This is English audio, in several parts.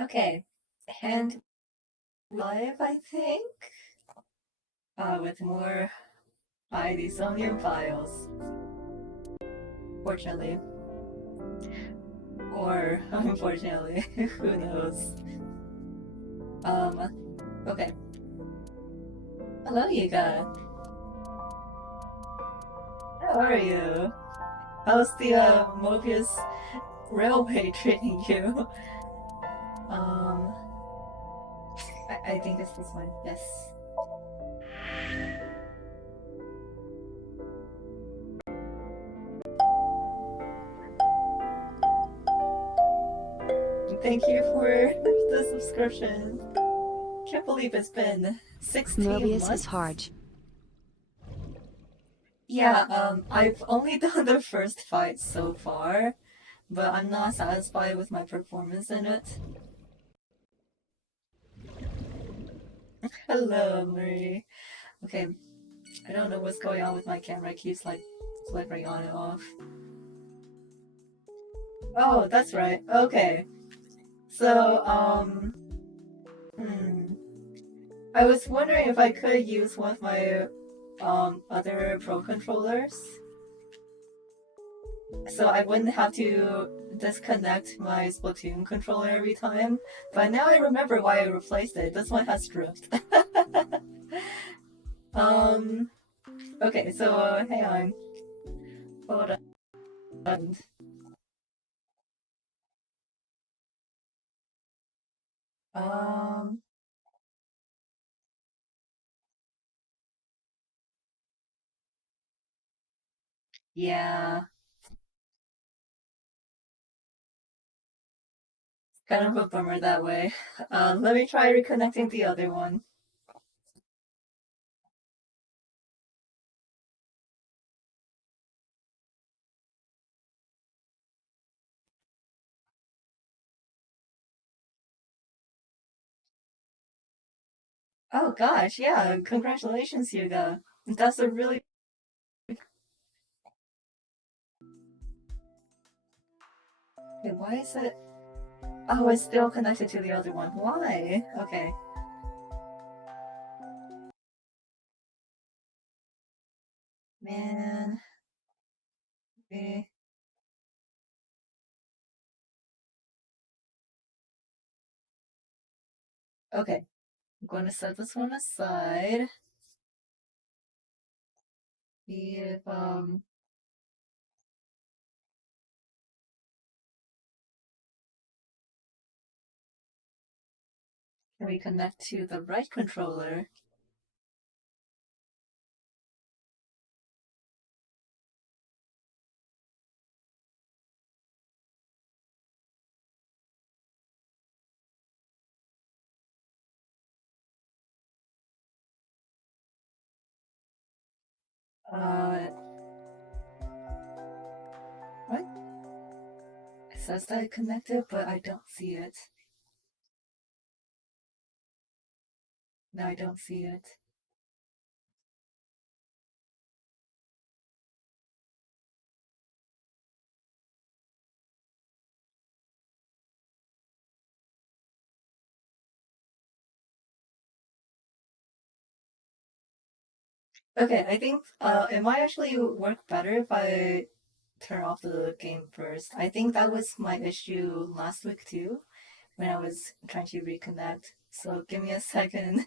Okay, and live, I think, with more ID Somnium Files. Fortunately. Or unfortunately, who knows. Okay. Hello, Yuga. How are you? How's the Mobius Railway treating you? I think it's this one, yes. Thank you for the subscription. Can't believe it's been 16 Mobius months. is hard. Yeah, I've only done the first fight so far, but I'm not satisfied with my performance in it. Hello, Marie. Okay, I don't know what's going on with my camera. It keeps like flickering on and off. Oh, that's right. Okay. So, I was wondering if I could use one of my other Pro controllers. so I wouldn't have to disconnect my Splatoon controller every time. But now I remember why I replaced it. This one has drift. um. Okay, so hang on. Hold on. Um. Yeah. Kind of a bummer that way. Let me try reconnecting the other one. Oh gosh, yeah. Congratulations, Yuga. That's a really. Wait, why is it? Oh, it's still connected to the other one. Why? Okay. Man. Eh. Okay. I'm going to set this one aside. See if can we connect to the right controller. Uh, what? It says that it connected, but I don't see it. No, I don't see it. Okay, I think it might actually work better if I turn off the game first. I think that was my issue last week too, when I was trying to reconnect. So give me a second.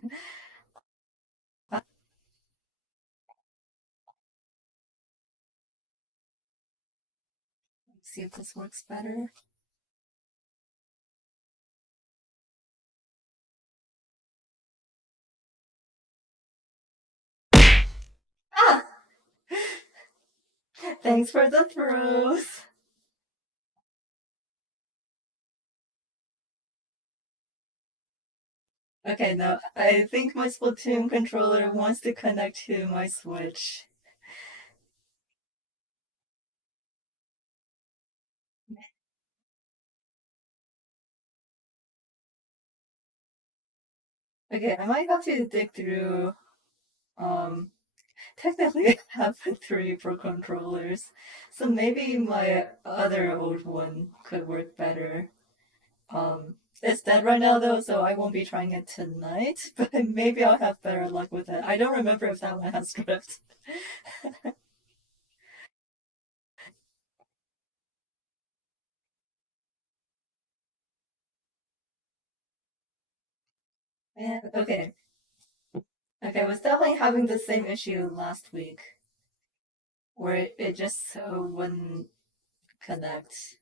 See if this works better. Ah! Thanks for the throws. Okay, no, I think my Splatoon controller wants to connect to my Switch. Okay, I might have to dig through. Um, Technically, I have three Pro controllers, so maybe my other old one could work better. It's dead right now though, so I won't be trying it tonight. But maybe I'll have better luck with it. I don't remember if that one has drift. And okay, okay, I was definitely having the same issue last week, where it just wouldn't connect.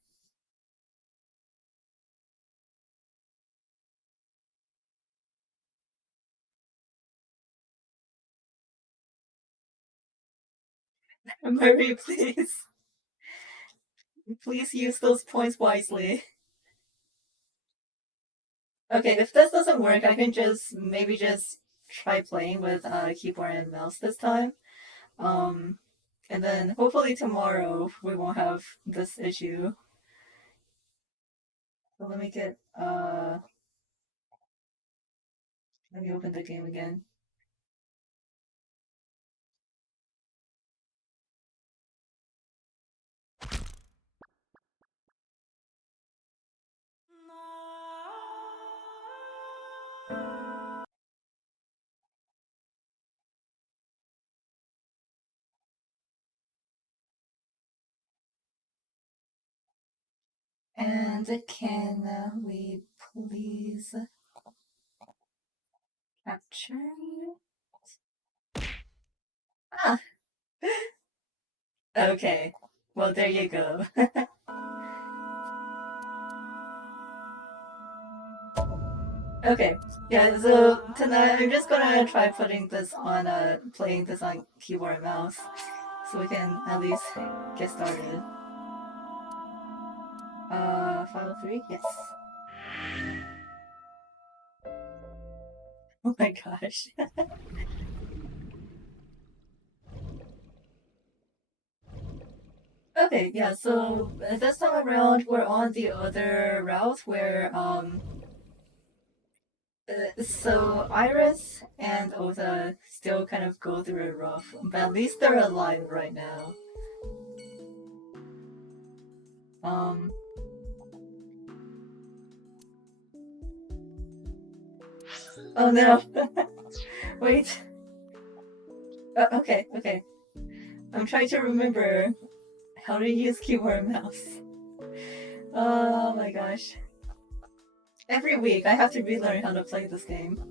Murray, please, please use those points wisely. Okay, if this doesn't work, I can just maybe just try playing with keyboard and mouse this time. Um, and then hopefully tomorrow we won't have this issue. So let me open the game again. And can we please capture you? Ah, okay. Well, there you go. Okay, yeah, so tonight I'm just gonna try putting this on, playing this on keyboard and mouse, so we can at least get started. File 3? Yes. Oh my gosh. Okay, yeah, so this time around we're on the other route where, so Iris and Ota still kind of go through it rough, but at least they're alive right now. Um, oh no. Wait. Okay, okay. I'm trying to remember how to use keyboard and mouse. Oh my gosh. Every week I have to relearn how to play this game.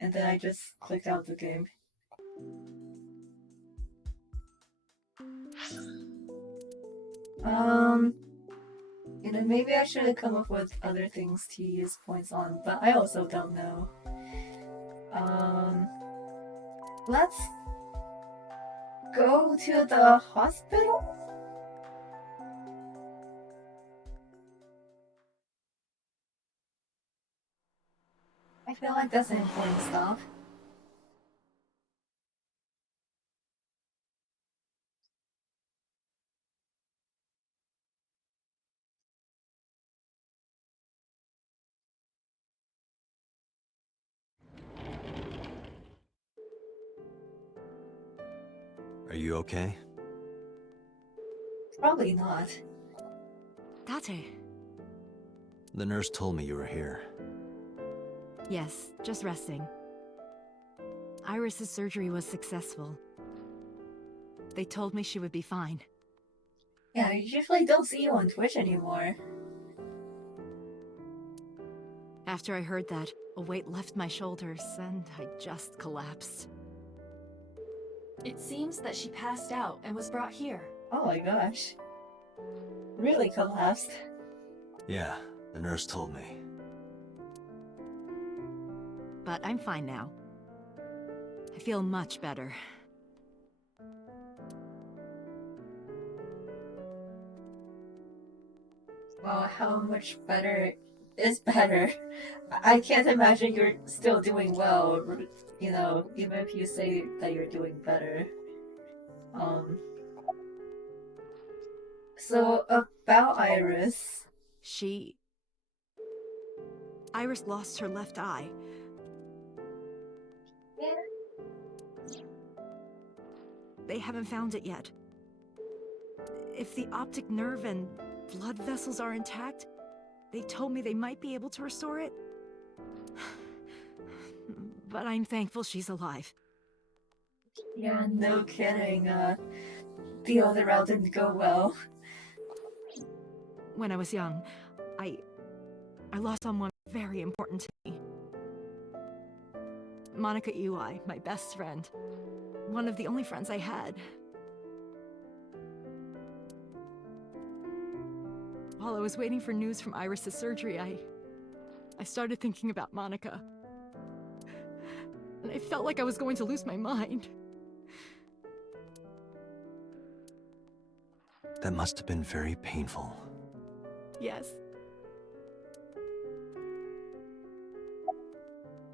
And then I just clicked out the game. Maybe I should have come up with other things to use points on, but I also don't know. Let's go to the hospital? I feel like that's an important stop. Are you okay? Probably not. Date. The nurse told me you were here. Yes, just resting. Iris's surgery was successful. They told me she would be fine. Yeah, I usually don't see you on Twitch anymore. After I heard that, a weight left my shoulders, and I just collapsed. It seems that she passed out and was brought here. Oh my gosh. Really collapsed. Yeah, the nurse told me. But I'm fine now. I feel much better. Well, how much better is better? I can't imagine you're still doing well, even if you say that you're doing better. So about Iris. Iris lost her left eye. They haven't found it yet. If the optic nerve and blood vessels are intact, they told me they might be able to restore it. But I'm thankful she's alive. Yeah, no kidding. The other route didn't go well. When I was young, I lost someone very important to me. Monica Ui, my best friend. One of the only friends I had. While I was waiting for news from Iris' surgery, I started thinking about Monica. And I felt like I was going to lose my mind. That must have been very painful. Yes.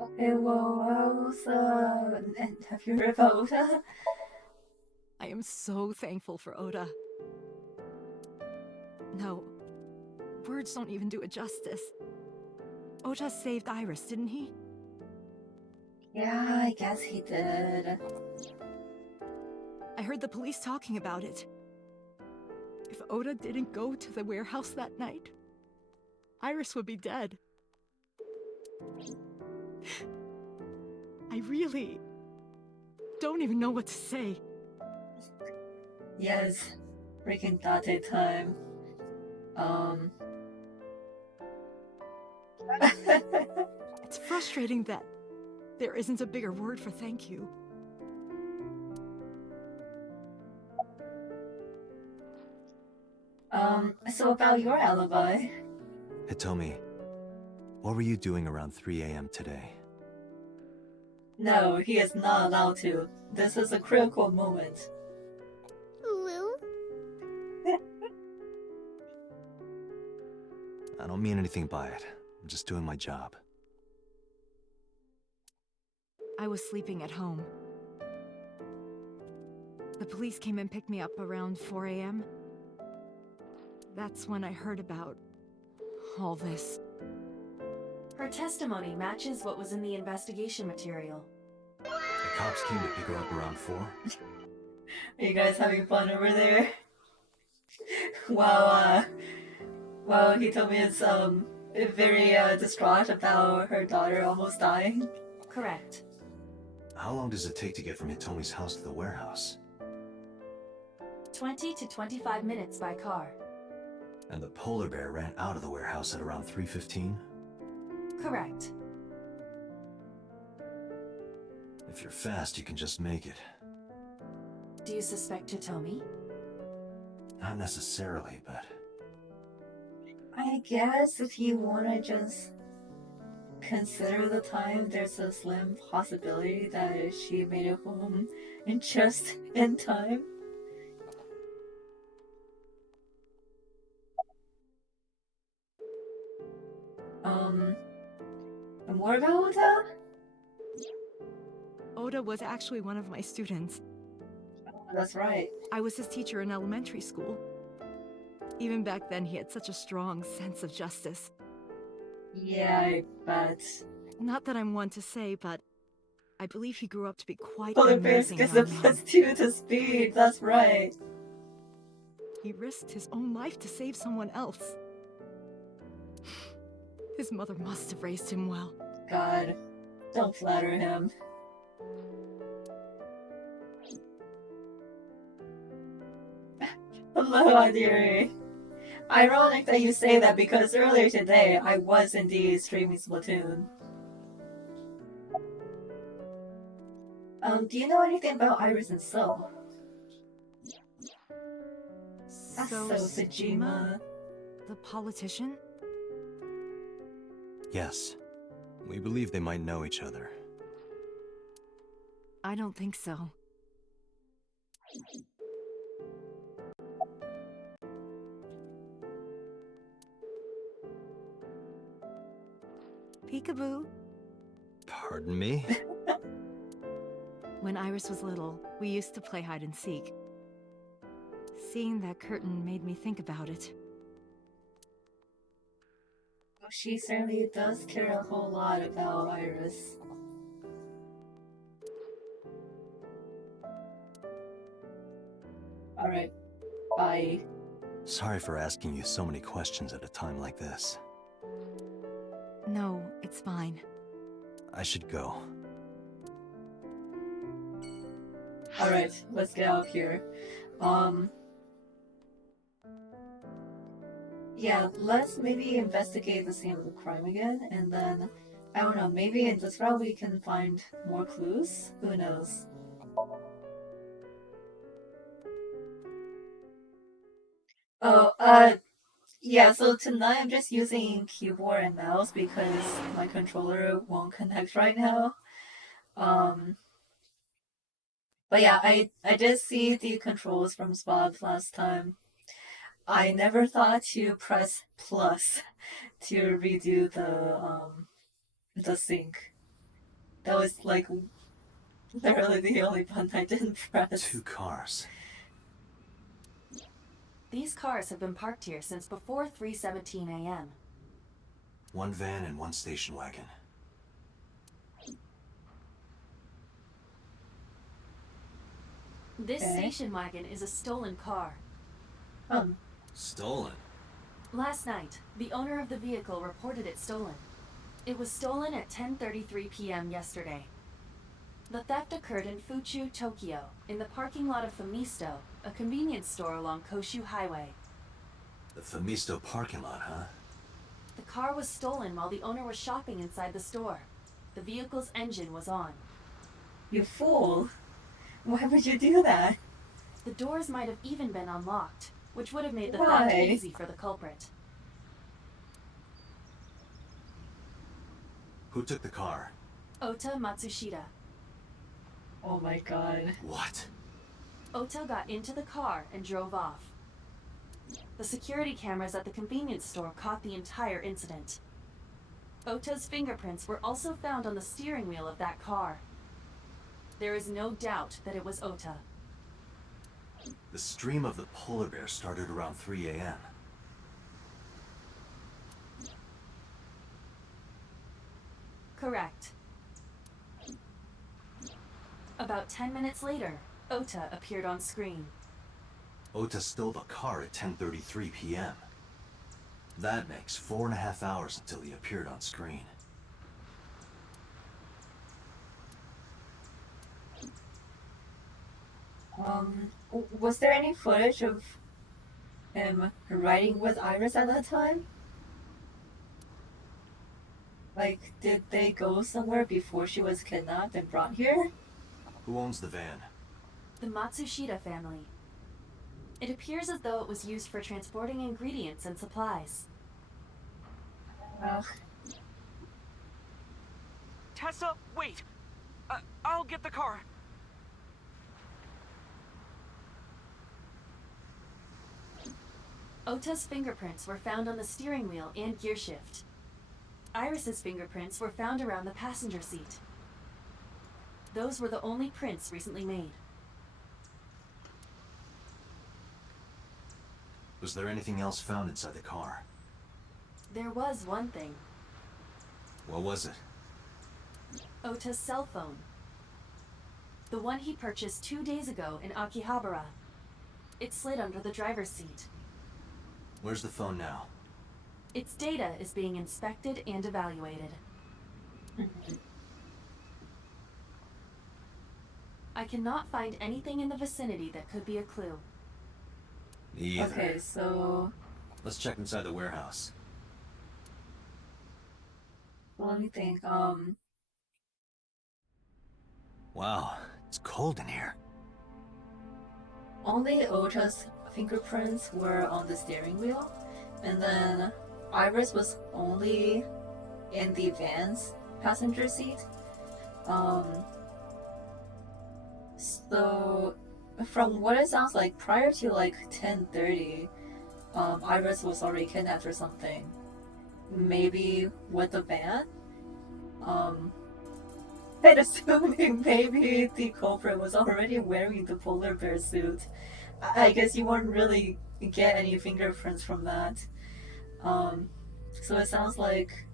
Okay, well, so have you heard about Ota? I am so thankful for Oda. No, words don't even do it justice. Oda saved Iris, didn't he? Yeah, I guess he did. I heard the police talking about it. If Oda didn't go to the warehouse that night, Iris would be dead. I really don't even know what to say. Yes. Freaking Date time. It's frustrating that there isn't a bigger word for thank you. So about your alibi. Hitomi, what were you doing around 3 a.m. today? No, he is not allowed to. This is a critical moment. I don't mean anything by it. I'm just doing my job. I was sleeping at home. The police came and picked me up around 4 a.m. That's when I heard about all this. Her testimony matches what was in the investigation material. The cops came to pick her up around 4? Are you guys having fun over there? Well, Hitomi is very distraught about her daughter almost dying. Correct. How long does it take to get from Hitomi's house to the warehouse? 20 to 25 minutes by car. And the polar bear ran out of the warehouse at around 3:15? Correct. If you're fast, you can just make it. Do you suspect Hitomi? Not necessarily, but... I guess if you wanna just consider the time, there's a slim possibility that she made it home and just in time. And more about Oda? Oda was actually one of my students. Oh, that's right. I was his teacher in elementary school. Even back then, he had such a strong sense of justice. Yeah, I bet. Not that I'm one to say, but I believe he grew up to be quite Polar an bears amazing gets a young man. +2 to speed, that's right. He risked his own life to save someone else. His mother must have raised him well. God, don't flatter him. Hello, ID.A. Ironic that you say that because earlier today I was indeed streaming Splatoon. Do you know anything about Iris and So? That's So, Sejima. the politician? Yes. We believe they might know each other. I don't think so. Peekaboo. Pardon me? When Iris was little, we used to play hide and seek. Seeing that curtain made me think about it. She certainly does care a whole lot about Iris. Alright, bye. Sorry for asking you so many questions at a time like this. No, it's fine. I should go. Alright, let's get out of here. Yeah, let's maybe investigate the scene of the crime again, and then, I don't know, maybe in this route we can find more clues? Who knows? Oh, yeah, so tonight I'm just using keyboard and mouse because my controller won't connect right now. But yeah, I did see the controls from Spot last time. I never thought to press plus to redo the sync. That was like literally the only button I didn't press. 2 cars. These cars have been parked here since before 3:17 a.m. 1 van and 1 station wagon. This Okay. station wagon is a stolen car. Stolen? Last night, the owner of the vehicle reported it stolen. It was stolen at 10:33 p.m. yesterday. The theft occurred in Fuchu, Tokyo, in the parking lot of Famisto, a convenience store along Koshu Highway. The Famisto parking lot, huh? The car was stolen while the owner was shopping inside the store. The vehicle's engine was on. You fool! Why would you do that? The doors might have even been unlocked, which would have made the Why? theft easy for the culprit. Who took the car? Ota Matsushita. Oh my god. What? Ota got into the car and drove off. The security cameras at the convenience store caught the entire incident. Ota's fingerprints were also found on the steering wheel of that car. There is no doubt that it was Ota. The stream of the polar bear started around 3 a.m. Correct. About 10 minutes later, Ota appeared on screen. Ota stole the car at 10:33 p.m. That makes 4.5 hours until he appeared on screen. Was there any footage of him riding with Iris at that time? Like, did they go somewhere before she was kidnapped and brought here? Who owns the van? The Matsushita family. It appears as though it was used for transporting ingredients and supplies. Ugh. Tessa, wait! I'll get the car. Ota's fingerprints were found on the steering wheel and gearshift. Iris's fingerprints were found around the passenger seat. Those were the only prints recently made. Was there anything else found inside the car? There was one thing. What was it? Ota's cell phone. The one he purchased 2 days ago in Akihabara. It slid under the driver's seat. Where's the phone now? Its data is being inspected and evaluated. I cannot find anything in the vicinity that could be a clue. Me either. Okay, so Let's check inside the warehouse. let me think. Wow, it's cold in here. Only Ota's fingerprints were on the steering wheel, and then Iris was only in the van's passenger seat. So from what it sounds like, prior to like 10:30, Iris was already kidnapped or something. Maybe with the van. And assuming maybe the culprit was already wearing the polar bear suit, I guess you won't really get any fingerprints from that. So it sounds like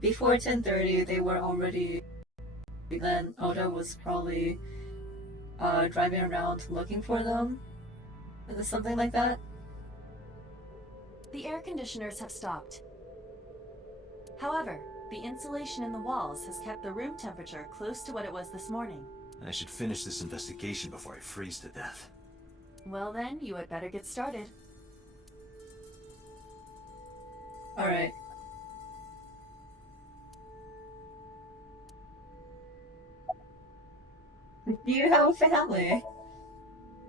before 10:30 they were already. Then Ota was probably driving around looking for them, something like that. The air conditioners have stopped. However, the insulation in the walls has kept the room temperature close to what it was this morning. I should finish this investigation before I freeze to death. Well then, you had better get started. Alright. Do you have a family?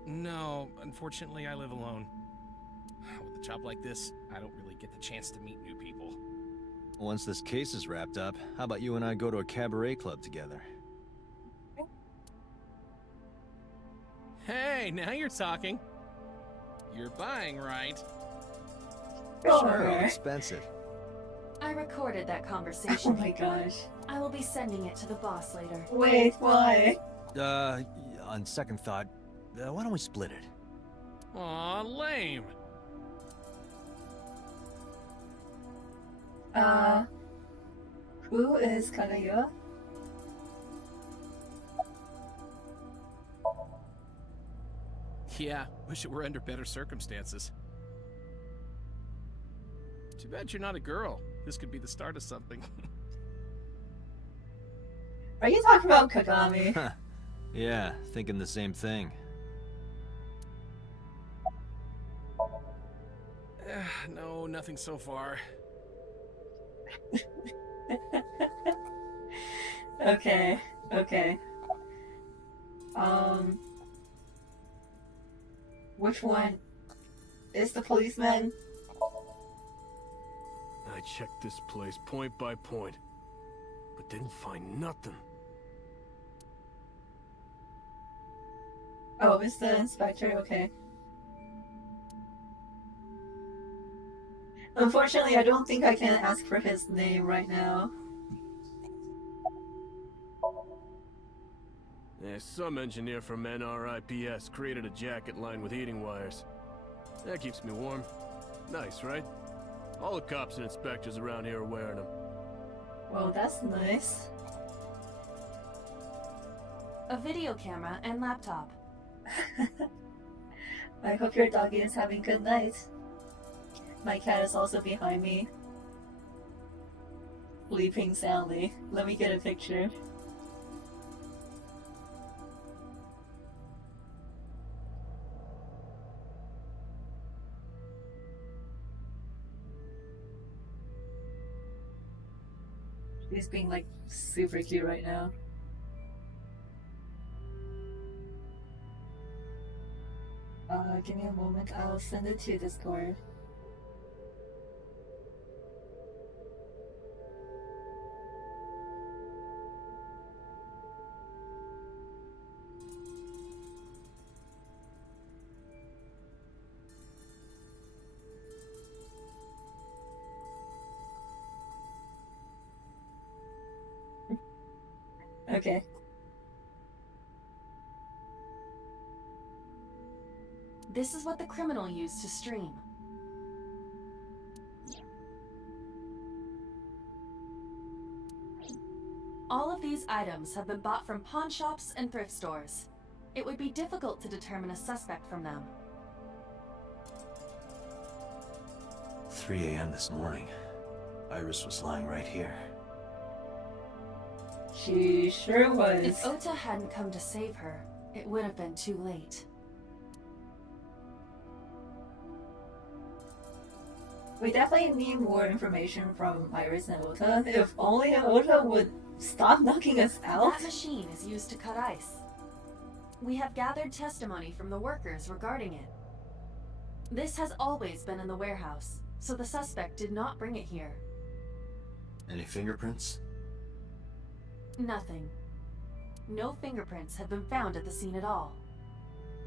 No, unfortunately, I live alone. With a job like this, I don't really get the chance to meet new people. Once this case is wrapped up, how about you and I go to a cabaret club together? Hey, now you're talking. You're buying, right? Sure, I'll expense it. I recorded that Oh conversation. my gosh. I will be sending it to the boss later. Wait, why? On second thought, why don't we split it? Aw, lame. Who is Kaguya? Yeah, wish it were under better circumstances. Too bad you're not a girl. This could be the start of something. Are you talking about Kagami? Huh. Yeah, thinking the same thing. No, nothing so far. Okay, okay. Which one is the policeman? I checked this place point by point, but didn't find nothing. Oh, it's the inspector, okay. Unfortunately, I don't think I can ask for his name right now. Some engineer from NRIPS created a jacket lined with heating wires. That keeps me warm. Nice, right? All the cops and inspectors around here are wearing them. Well, that's nice. A video camera and laptop. I hope your doggy is having a good night. My cat is also behind me, sleeping soundly. Let me get a picture. He's being like super cute right now. Give me a moment, I'll send it to Discord. Okay. This is what the criminal used to stream. All of these items have been bought from pawn shops and thrift stores. It would be difficult to determine a suspect from them. 3 a.m. this morning. Iris was lying right here. She sure was. If Ota hadn't come to save her, it would have been too late. We definitely need more information from Iris and Ota. If only Ota would stop knocking us out. That machine is used to cut ice. We have gathered testimony from the workers regarding it. This has always been in the warehouse, so the suspect did not bring it here. Any fingerprints? Nothing. No fingerprints have been found at the scene at all.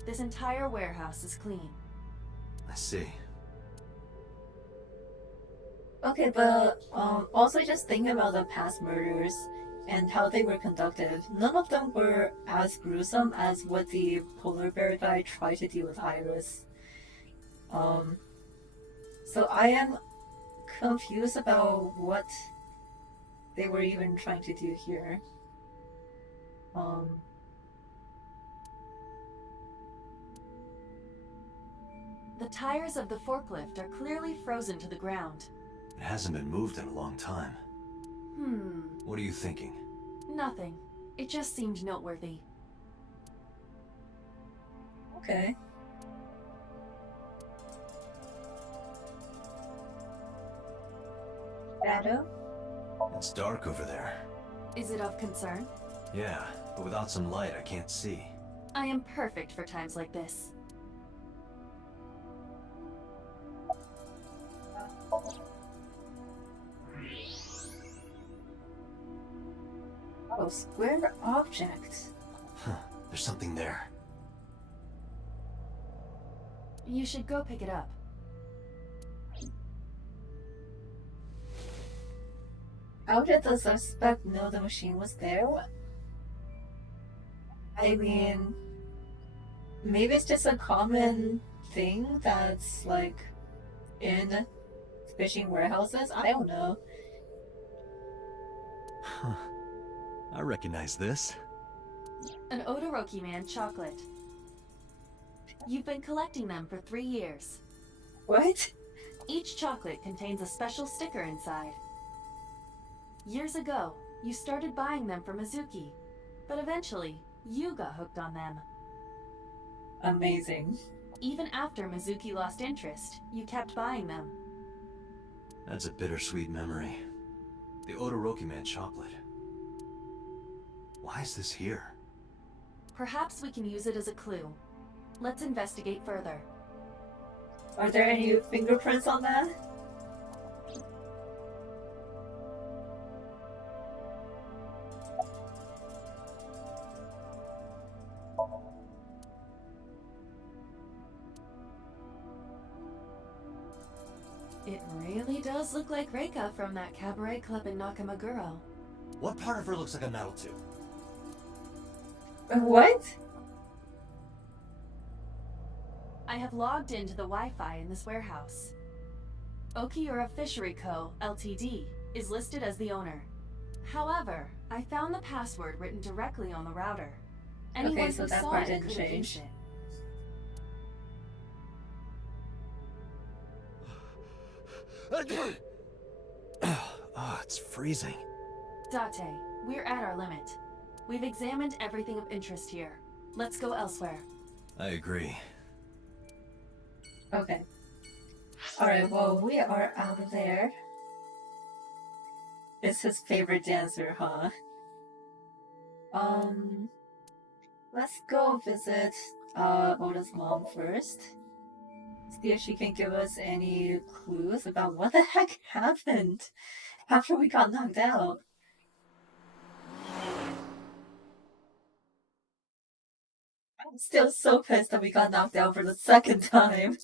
This entire warehouse is clean. I see. Okay, but also just think about the past murders and how they were conducted. None of them were as gruesome as what the polar bear guy tried to do with Iris. So I am confused about what they were even trying to do here. The tires of the forklift are clearly frozen to the ground. It hasn't been moved in a long time. What are you thinking? Nothing. It just seemed noteworthy. Okay. Shadow? It's dark over there. Is it of concern? Yeah, but without some light, I can't see. I am perfect for times like this. Oh, square object. Huh, there's something there. You should go pick it up. How did the suspect know the machine was there? I mean, maybe it's just a common thing that's like in fishing warehouses. I don't know. Huh. I recognize this. An Odoroki Man chocolate. You've been collecting them for 3 years. What? Each chocolate contains a special sticker inside. Years ago, You started buying them for Mizuki, but eventually, you got hooked on them. Amazing. Even after Mizuki lost interest, you kept buying them. That's a bittersweet memory. The Odoroki Man chocolate. Why is this here? Perhaps we can use it as a clue. Let's investigate further. Are there any fingerprints on that? It really does look like Reika from that cabaret club in Nakamaguro. What part of her looks like a metal tube? What? I have logged into the Wi-Fi in this warehouse. Okiura Fishery Co., Ltd. is listed as the owner. However, I found the password written directly on the router. Anyone so who that saw part it didn't could have change. used it. Oh, it's freezing. Date, we're at our limit. We've examined everything of interest here. Let's go elsewhere. I agree. Okay. Alright, well, we are out of there. It's his favorite dancer, huh? Let's go visit Oda's mom first. See if she can give us any clues about what the heck happened after we got knocked out. I'm still so pissed that we got knocked out for the second time.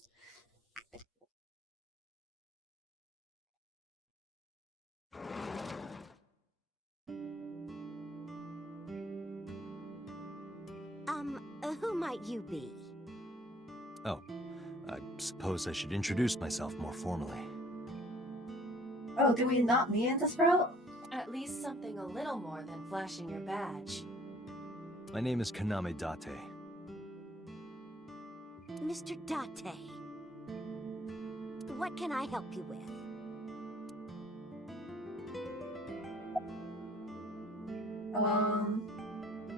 Who might you be? Oh, I suppose I should introduce myself more formally. Oh, do we not meet in this route? At least something a little more than flashing your badge. My name is Kaname Date. Mr. Date. What can I help you with?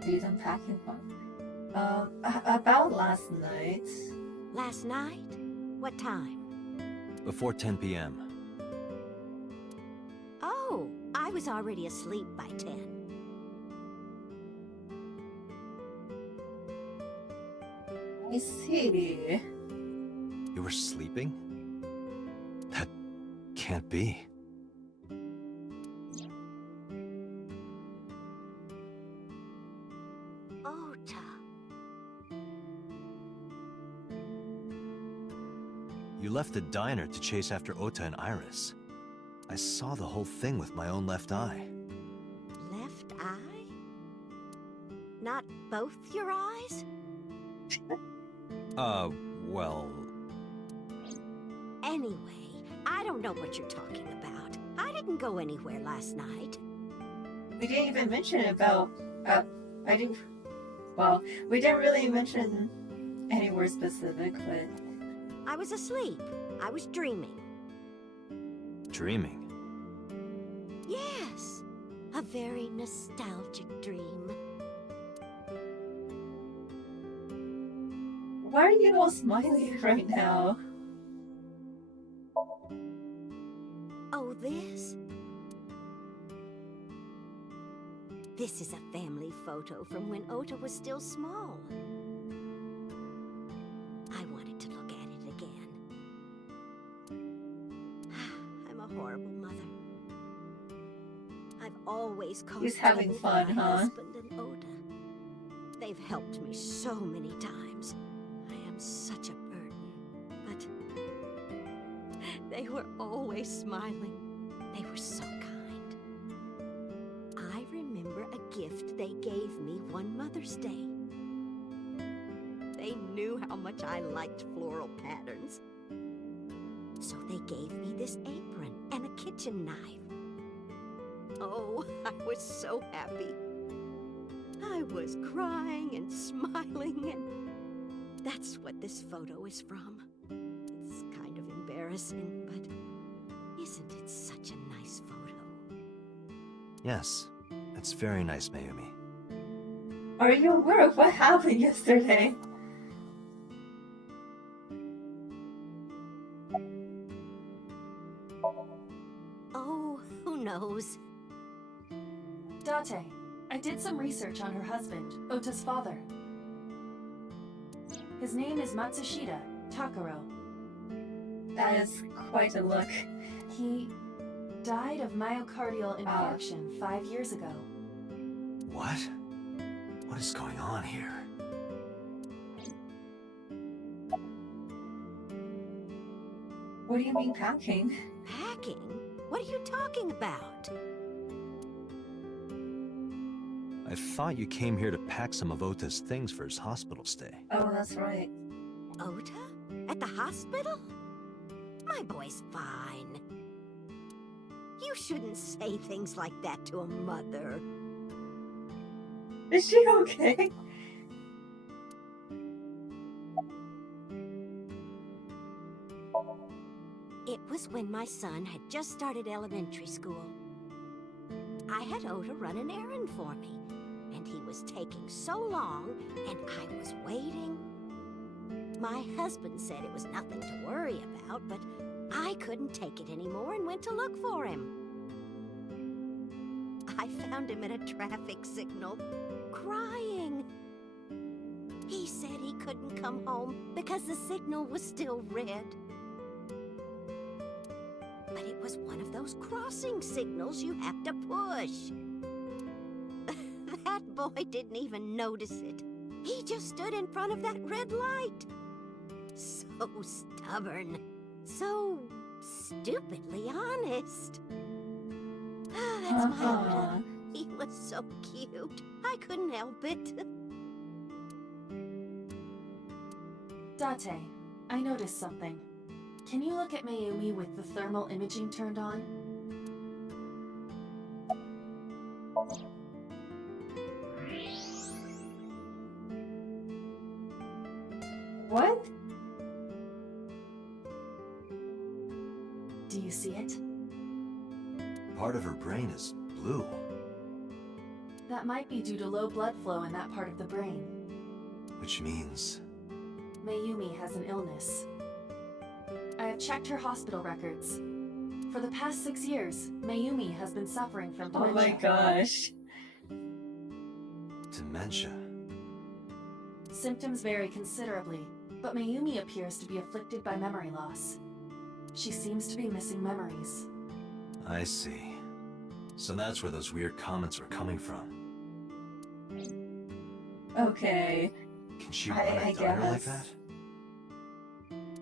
He's unpacking one. About last night. Last night? What time? Before 10 p.m. Oh, I was already asleep by 10. I see. You were sleeping? That can't be. Ota. You left the diner to chase after Ota and Iris. I saw the whole thing with my own left eye. Left eye? Not both your eyes? Well... Anyway, I don't know what you're talking about. I didn't go anywhere last night. We didn't even mention about. I didn't. Well, we didn't really mention anywhere specific, but. I was asleep. I was dreaming. Dreaming? Yes, a very nostalgic dream. Why are you all smiling right now? Oh, this? This is a family photo from when Ota was still small. I wanted to look at it again. I'm a horrible mother. I've always caused He's having trouble fun, for my huh? husband and Ota. They've helped me so many times. I am such a burden, but they were always smiling. They were so kind. I remember a gift they gave me one Mother's Day. They knew how much I liked floral patterns. So they gave me this apron and a kitchen knife. Oh, I was so happy. I was crying and smiling, and that's what this photo is from. It's kind of embarrassing, but isn't it such a nice photo? Yes, That's very nice, Mayumi. Are you aware of what happened yesterday? Oh, who knows? Date, I did some research on her husband, Ota's father. His name is Matsushita Takaro. That is quite a look. He died of myocardial infarction 5 years ago. What? What is going on here? What do you mean packing? Packing? What are you talking about? I thought you came here to pack some of Ota's things for his hospital stay. Oh, that's right. Ota? At the hospital? My boy's fine. You shouldn't say things like that to a mother. Is she okay? It was when my son had just started elementary school. I had Ota run an errand for me, and he was taking so long, and I was waiting. My husband said it was nothing to worry about, but I couldn't take it anymore and went to look for him. I found him at a traffic signal, crying. He said he couldn't come home because the signal was still red. But it was one of those crossing signals you have to push. That boy didn't even notice it. He just stood in front of that red light. So stubborn. So stupidly honest. That's my Ota. He was so cute. I couldn't help it. Date, I noticed something. Can you look at Mayumi with the thermal imaging turned on? What? Do you see it? Part of her brain is blue. That might be due to low blood flow in that part of the brain. Which means... Mayumi has an illness. I have checked her hospital records. For the past 6 years, Mayumi has been suffering from Oh dementia. my gosh. dementia. Symptoms vary considerably, but Mayumi appears to be afflicted by memory loss. She seems to be missing memories. I see. So that's where those weird comments were coming from. Okay. Can she run a I diner like guess. that?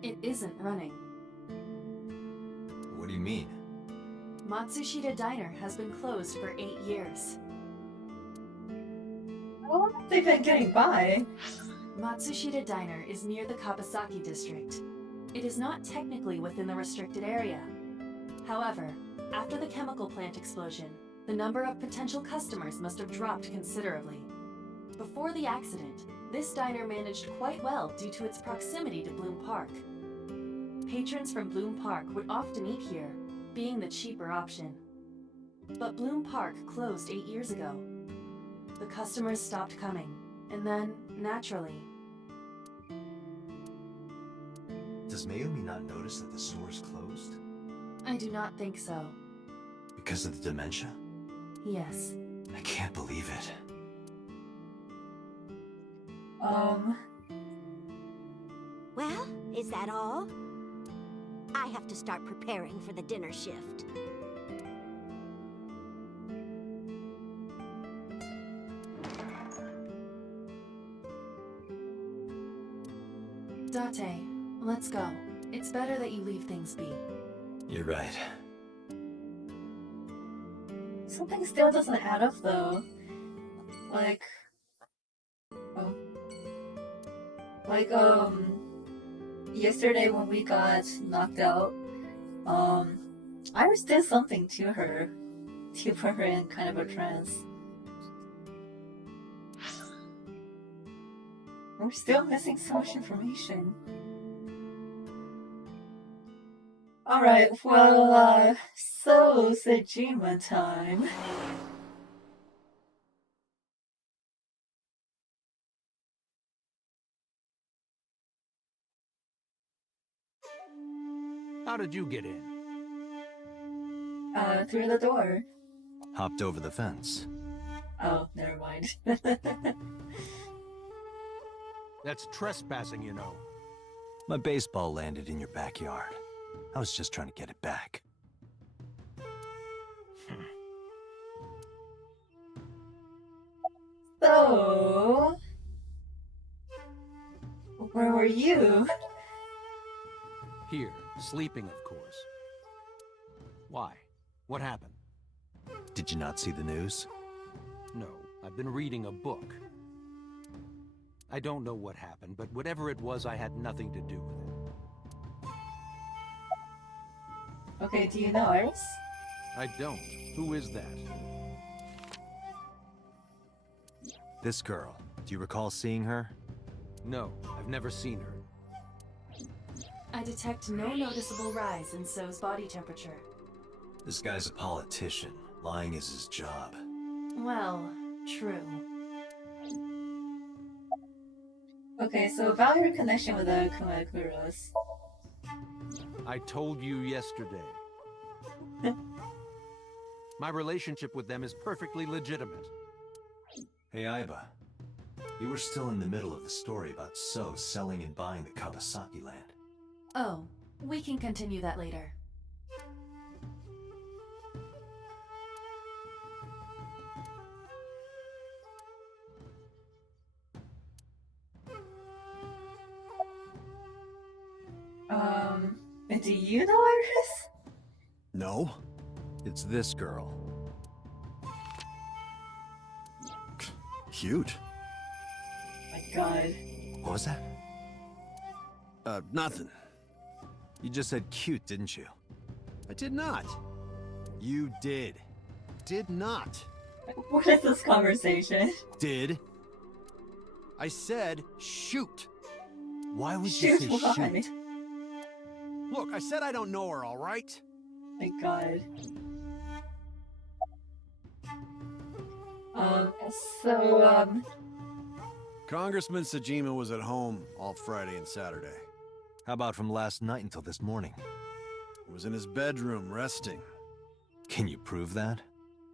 It isn't running. What do you mean? Matsushita Diner has been closed for 8 years. How have they been getting by? Matsushita Diner is near the Kabasaki district. It is not technically within the restricted area. However, after the chemical plant explosion, the number of potential customers must have dropped considerably. Before the accident, this diner managed quite well due to its proximity to Bloom Park. Patrons from Bloom Park would often eat here, being the cheaper option. But Bloom Park closed 8 years ago. The customers stopped coming, and then, naturally... Does Mayumi not notice that the store is closed? I do not think so. Because of the dementia? Yes. I can't believe it. Well, is that all? I have to start preparing for the dinner shift. Date, let's go. It's better that you leave things be. You're right. Something still doesn't add up though. Like... Oh. Like, yesterday when we got knocked out, Iris did something to her to put her in kind of a trance. We're still missing so much information. Alright, well, so Sejima time. How did you get in? Through the door. Hopped over the fence. Oh, never mind. That's trespassing, you know. My baseball landed in your backyard. I was just trying to get it back. So, where were you? Here, sleeping, of course. Why? What happened? Did you not see the news? No, I've been reading a book. I don't know what happened, but whatever it was, I had nothing to do with it. Okay, do you know Iris? I don't. Who is that? This girl. Do you recall seeing her? No, I've never seen her. I detect no noticeable rise in So's body temperature. This guy's a politician. Lying is his job. Well, true. Okay, so about your connection with the Kumakuros. I told you yesterday. My relationship with them is perfectly legitimate. Hey, Aiba. You were still in the middle of the story about So selling and buying the Kawasaki land. Oh, we can continue that later. Do you know Iris? No. It's this girl. Cute. My god. What was that? Nothing. You just said cute, didn't you? I did not. You did. Did not. What is this conversation? Did? I said shoot. Why would Shoot you say why? shoot? Look, I said I don't know her, all right? My god. So, Congressman Sajima was at home all Friday and Saturday. How about from last night until this morning? He was in his bedroom, resting. Can you prove that?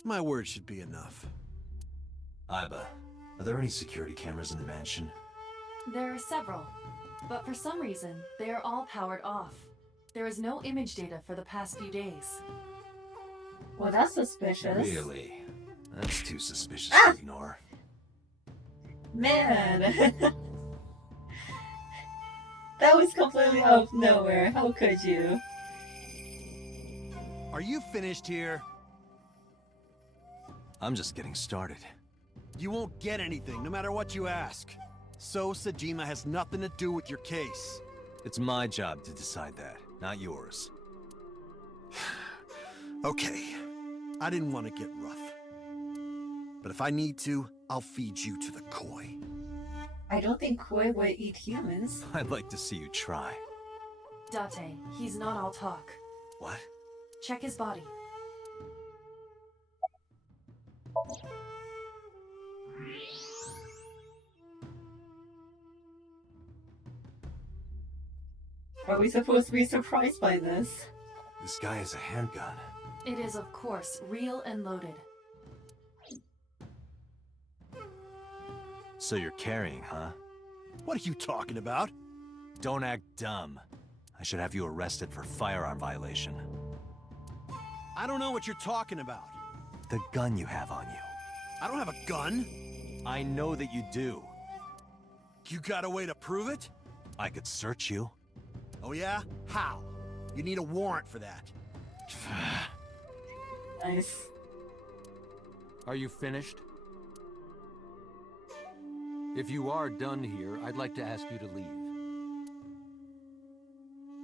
My word should be enough. Aiba, are there any security cameras in the mansion? There are several, but for some reason, they are all powered off. There is no image data for the past few days. well, that's suspicious. Really? That's too suspicious Ah! to ignore. Man. That was completely out of nowhere. How could you? Are you finished here? I'm just getting started. You won't get anything, no matter what you ask. So Sajima has nothing to do with your case. It's my job to decide that, not yours. Okay, I didn't want to get rough. But if I need to, I'll feed you to the koi. I don't think Koi would eat humans. I'd like to see you try. Date, he's not all talk. What? Check his body. Are we supposed to be surprised by this? This guy has a handgun. It is, of course, real and loaded. So you're carrying, huh? What are you talking about? Don't act dumb. I should have you arrested for firearm violation. I don't know what you're talking about. The gun you have on you. I don't have a gun. I know that you do. You got a way to prove it? I could search you. Oh yeah? How? You need a warrant for that. Nice. Are you finished? If you are done here, I'd like to ask you to leave.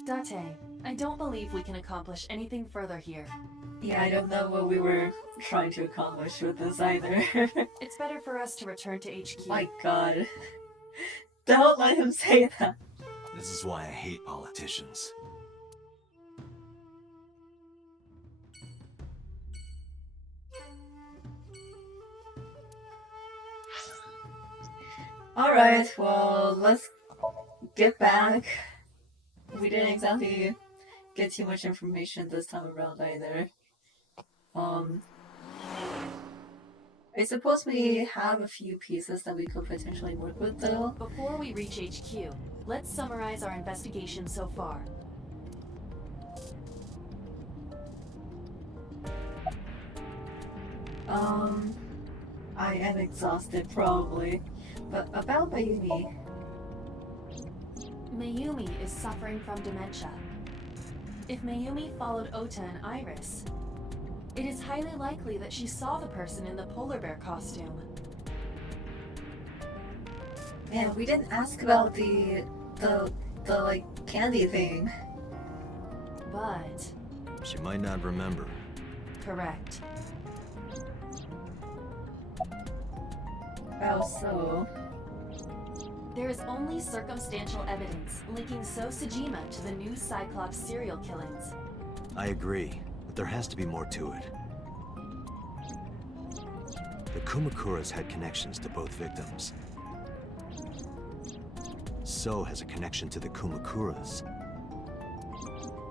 Date, I don't believe we can accomplish anything further here. Yeah, I don't know what we were trying to accomplish with this either. It's better for us to return to HQ. My god. Don't let him say that. This is why I hate politicians. Alright, well, let's get back. We didn't exactly get too much information this time around either. Um, I suppose we have a few pieces that we could potentially work with though. Before we reach HQ, let's summarize our investigation so far. I am exhausted probably, but about Mayumi. Mayumi is suffering from dementia. If Mayumi followed Ota and Iris, it is highly likely that she saw the person in the polar bear costume. Man, we didn't ask about the like candy thing. But She might not remember. correct. How so? There is only circumstantial evidence linking So Sajima to the new Cyclops serial killings. I agree, but there has to be more to it. The Kumakuras had connections to both victims. So has a connection to the Kumakuras.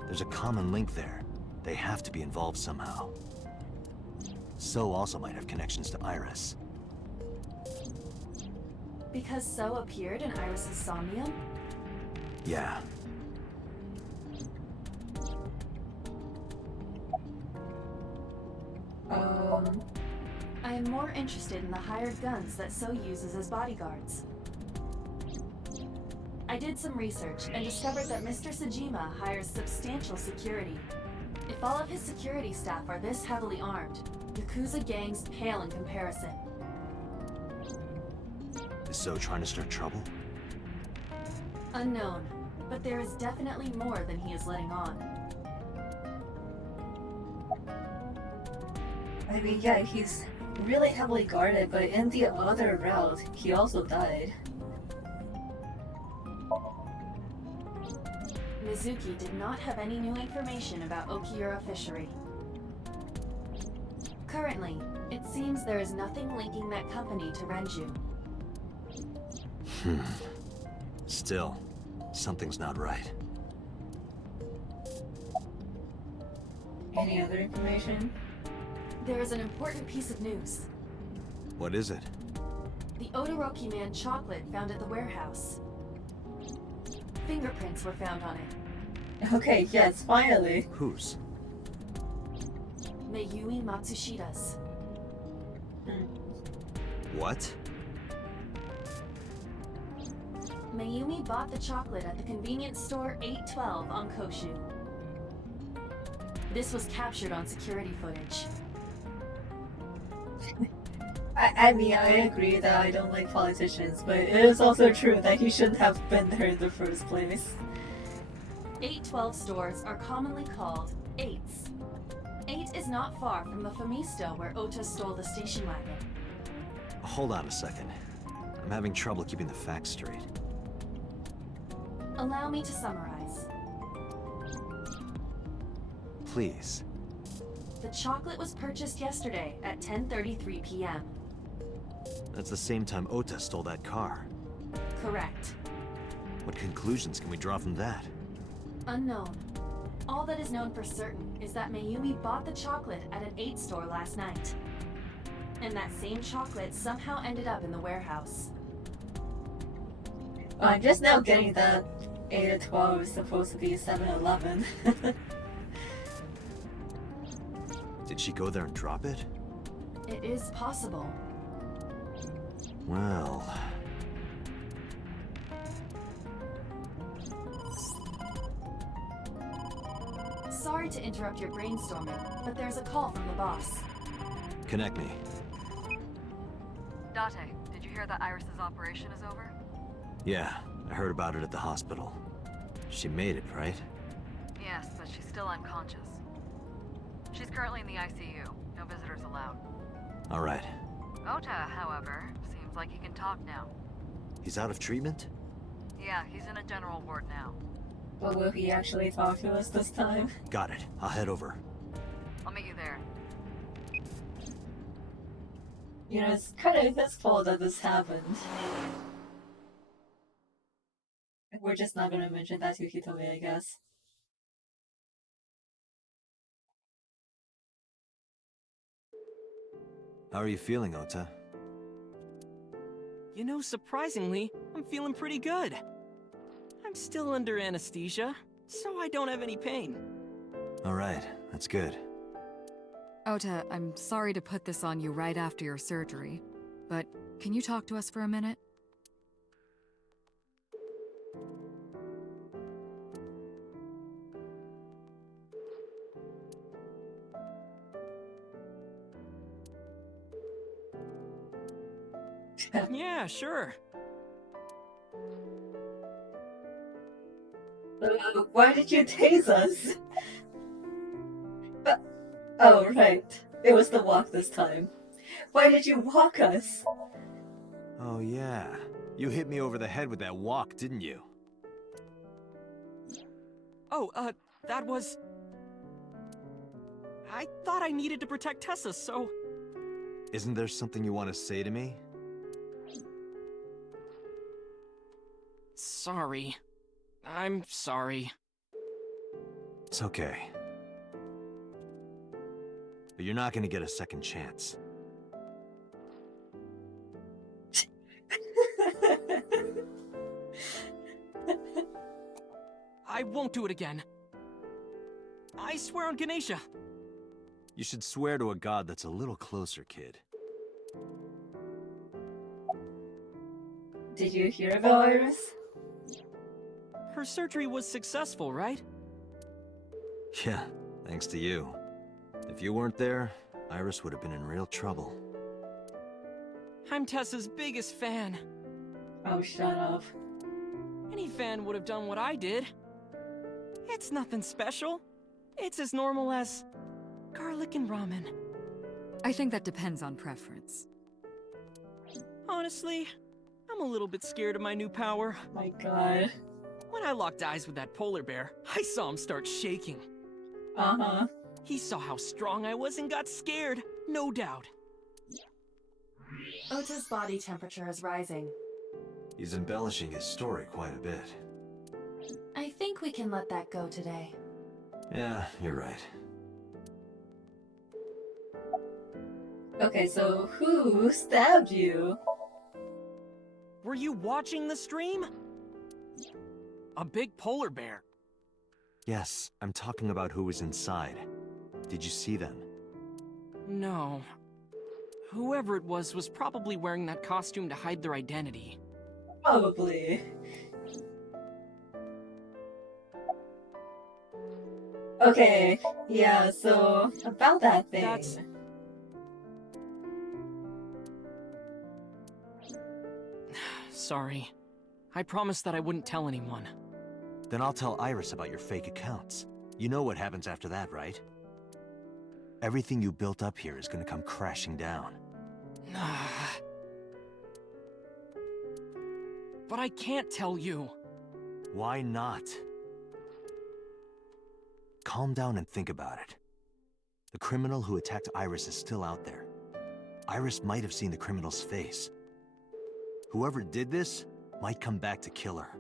There's a common link there. They have to be involved somehow. So also might have connections to Iris. Because So appeared in Iris's Somnium? Yeah. I am more interested in the hired guns that So uses as bodyguards. I did some research and discovered that Mr. Sajima hires substantial security. If all of his security staff are this heavily armed, Yakuza gangs pale in comparison. Is So trying to start trouble? Unknown, but there is definitely more than he is letting on. I mean, yeah, he's really heavily guarded, but in the other route, he also died. Mizuki did not have any new information about Okiura Fishery. Currently, it seems there is nothing linking that company to Renju. Still, something's not right. Any other information? There is an important piece of news. What is it? The Odoroki Man chocolate found at the warehouse. Fingerprints were found on it. Okay, yes, finally. Whose? Mayumi Matsushida's. What? Mayumi bought the chocolate at the convenience store 812 on Koshu. This was captured on security footage. I mean, I agree that I don't like politicians, but it is also true that he shouldn't have been there in the first place. 812 stores are commonly called 8s. 8 is not far from the Famisto where Ota stole the station wagon. Hold on a second. I'm having trouble keeping the facts straight. Allow me to summarize. Please. The chocolate was purchased yesterday at 10:33 p.m. That's the same time Ota stole that car. Correct. What conclusions can we draw from that? Unknown. All that is known for certain is that Mayumi bought the chocolate at an 8 store last night. And that same chocolate somehow ended up in the warehouse. I'm just now getting that 8 to 12 is supposed to be 7-Eleven. Did she go there and drop it? It is possible. Well... Sorry to interrupt your brainstorming, but there's a call from the boss. Connect me. Date, did you hear that Iris's operation is over? Yeah, I heard about it at the hospital. She made it, right? Yes, but she's still unconscious. She's currently in the ICU. No visitors allowed. Alright. Ota, however, seems like he can talk now. He's out of treatment? Yeah, he's in a general ward now. But will he actually talk to us this time? Got it. I'll head over. I'll meet you there. You know, it's kind of his fault that this happened. We're just not gonna mention that to Hitomi, I guess. How are you feeling, Ota? You know, surprisingly, I'm feeling pretty good. I'm still under anesthesia, so I don't have any pain. Alright, that's good. Ota, I'm sorry to put this on you right after your surgery, but can you talk to us for a minute? Yeah, sure. Why did you tase us? Oh, right. It was the walk this time. Why did you walk us? Oh yeah. You hit me over the head with that walk, didn't you? Oh, that was... I thought I needed to protect Tessa, so... Isn't there something you want to say to me? Sorry. I'm sorry. It's okay. But you're not gonna get a second chance. I won't do it again. I swear on Ganesha. You should swear to a god that's a little closer, kid. Did you hear about Iris? Her surgery was successful, right? Yeah, thanks to you. If you weren't there, Iris would have been in real trouble. I'm Tessa's biggest fan. Oh, shut up. Any fan would have done what I did. It's nothing special. It's as normal as garlic and ramen. I think that depends on preference. Honestly, I'm a little bit scared of my new power. My god. When I locked eyes with that polar bear, I saw him start shaking. Uh-huh. He saw how strong I was and got scared, no doubt. Ota's body temperature is rising. He's embellishing his story quite a bit. I think we can let that go today. Yeah, you're right. Okay, so who stabbed you? Were you watching the stream? A big polar bear. Yes, I'm talking about who was inside. Did you see them? No. Whoever it was probably wearing that costume to hide their identity. Probably. Okay, yeah, so about that thing. That's... Sorry. I promised that I wouldn't tell anyone. Then I'll tell Iris about your fake accounts. You know what happens after that, right? Everything you built up here is gonna come crashing down. But I can't tell you. Why not? Calm down and think about it. The criminal who attacked Iris is still out there. Iris might have seen the criminal's face. Whoever did this might come back to kill her.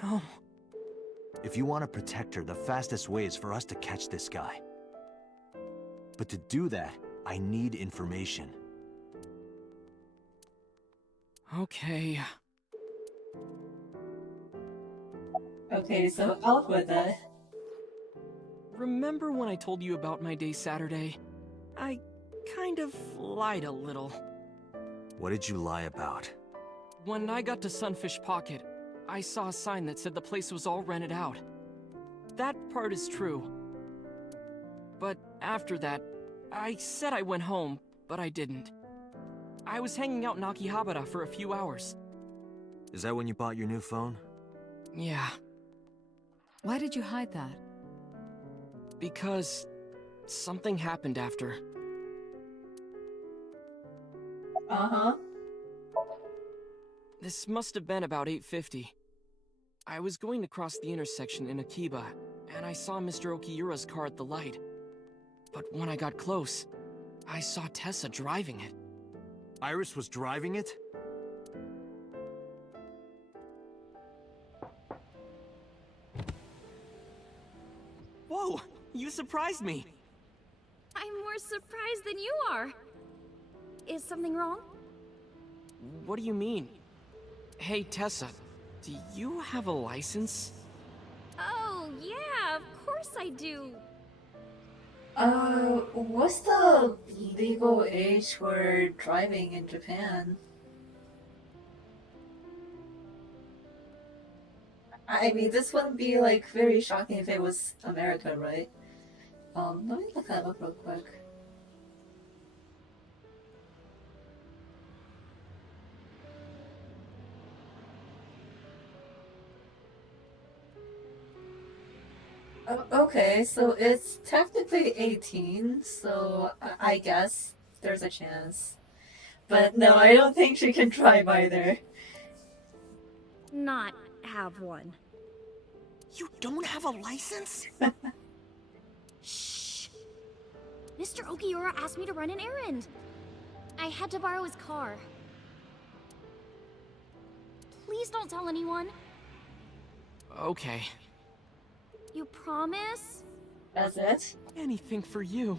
No. If you want to protect her, the fastest way is for us to catch this guy. But to do that, I need information. Okay. Okay, so out with it. Remember when I told you about my day Saturday? I kind of lied a little. What did you lie about? When I got to Sunfish Pocket, I saw a sign that said the place was all rented out. That part is true. But after that, I said I went home, but I didn't. I was hanging out in Akihabara for a few hours. Is that when you bought your new phone? Yeah. Why did you hide that? Because something happened after. Uh-huh. This must have been about 8:50. I was going to cross the intersection in Akiba, and I saw Mr. Okiura's car at the light. But when I got close, I saw Tessa driving it. Iris was driving it? Whoa! You surprised me! I'm more surprised than you are. Is something wrong? What do you mean? Hey, Tessa, do you have a license? Oh, yeah, of course I do. What's the legal age for driving in Japan? I mean, this wouldn't be like very shocking if it was America, right? Let me look that up real quick. Okay, so it's technically 18, so I guess there's a chance. But no, I don't think she can drive either. Not have one. You don't have a license? Shh! Mr. Okiura asked me to run an errand. I had to borrow his car. Please don't tell anyone. Okay. You promise? That's it? Anything for you.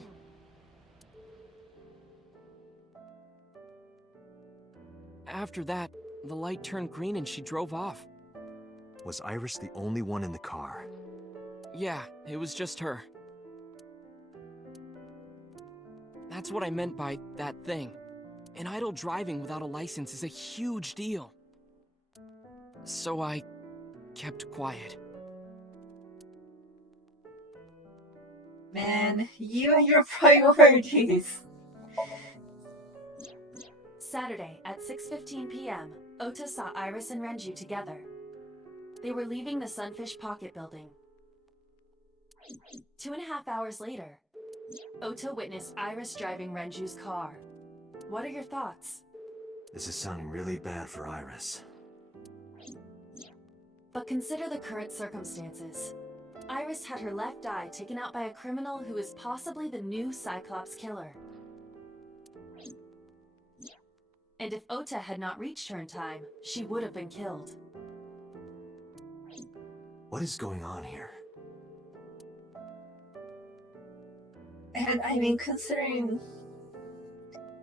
After that, the light turned green and she drove off. Was Iris the only one in the car? Yeah, it was just her. That's what I meant by that thing. An idle driving without a license is a huge deal. So I kept quiet. Man, you and your priorities. Saturday at 6:15 p.m., Ota saw Iris and Renju together. They were leaving the Sunfish Pocket building. 2.5 hours later, Ota witnessed Iris driving Renju's car. What are your thoughts? This is sounding really bad for Iris. But consider the current circumstances. Iris had her left eye taken out by a criminal who is possibly the new Cyclops killer. And if Ota had not reached her in time, she would have been killed. What is going on here? And I mean, considering,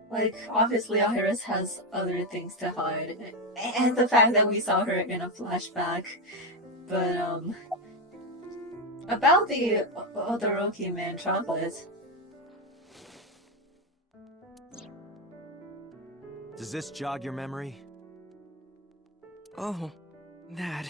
like, obviously Iris has other things to hide, and the fact that we saw her in a flashback, but, about the Odoroki man chocolate. Does this jog your memory? Oh, that.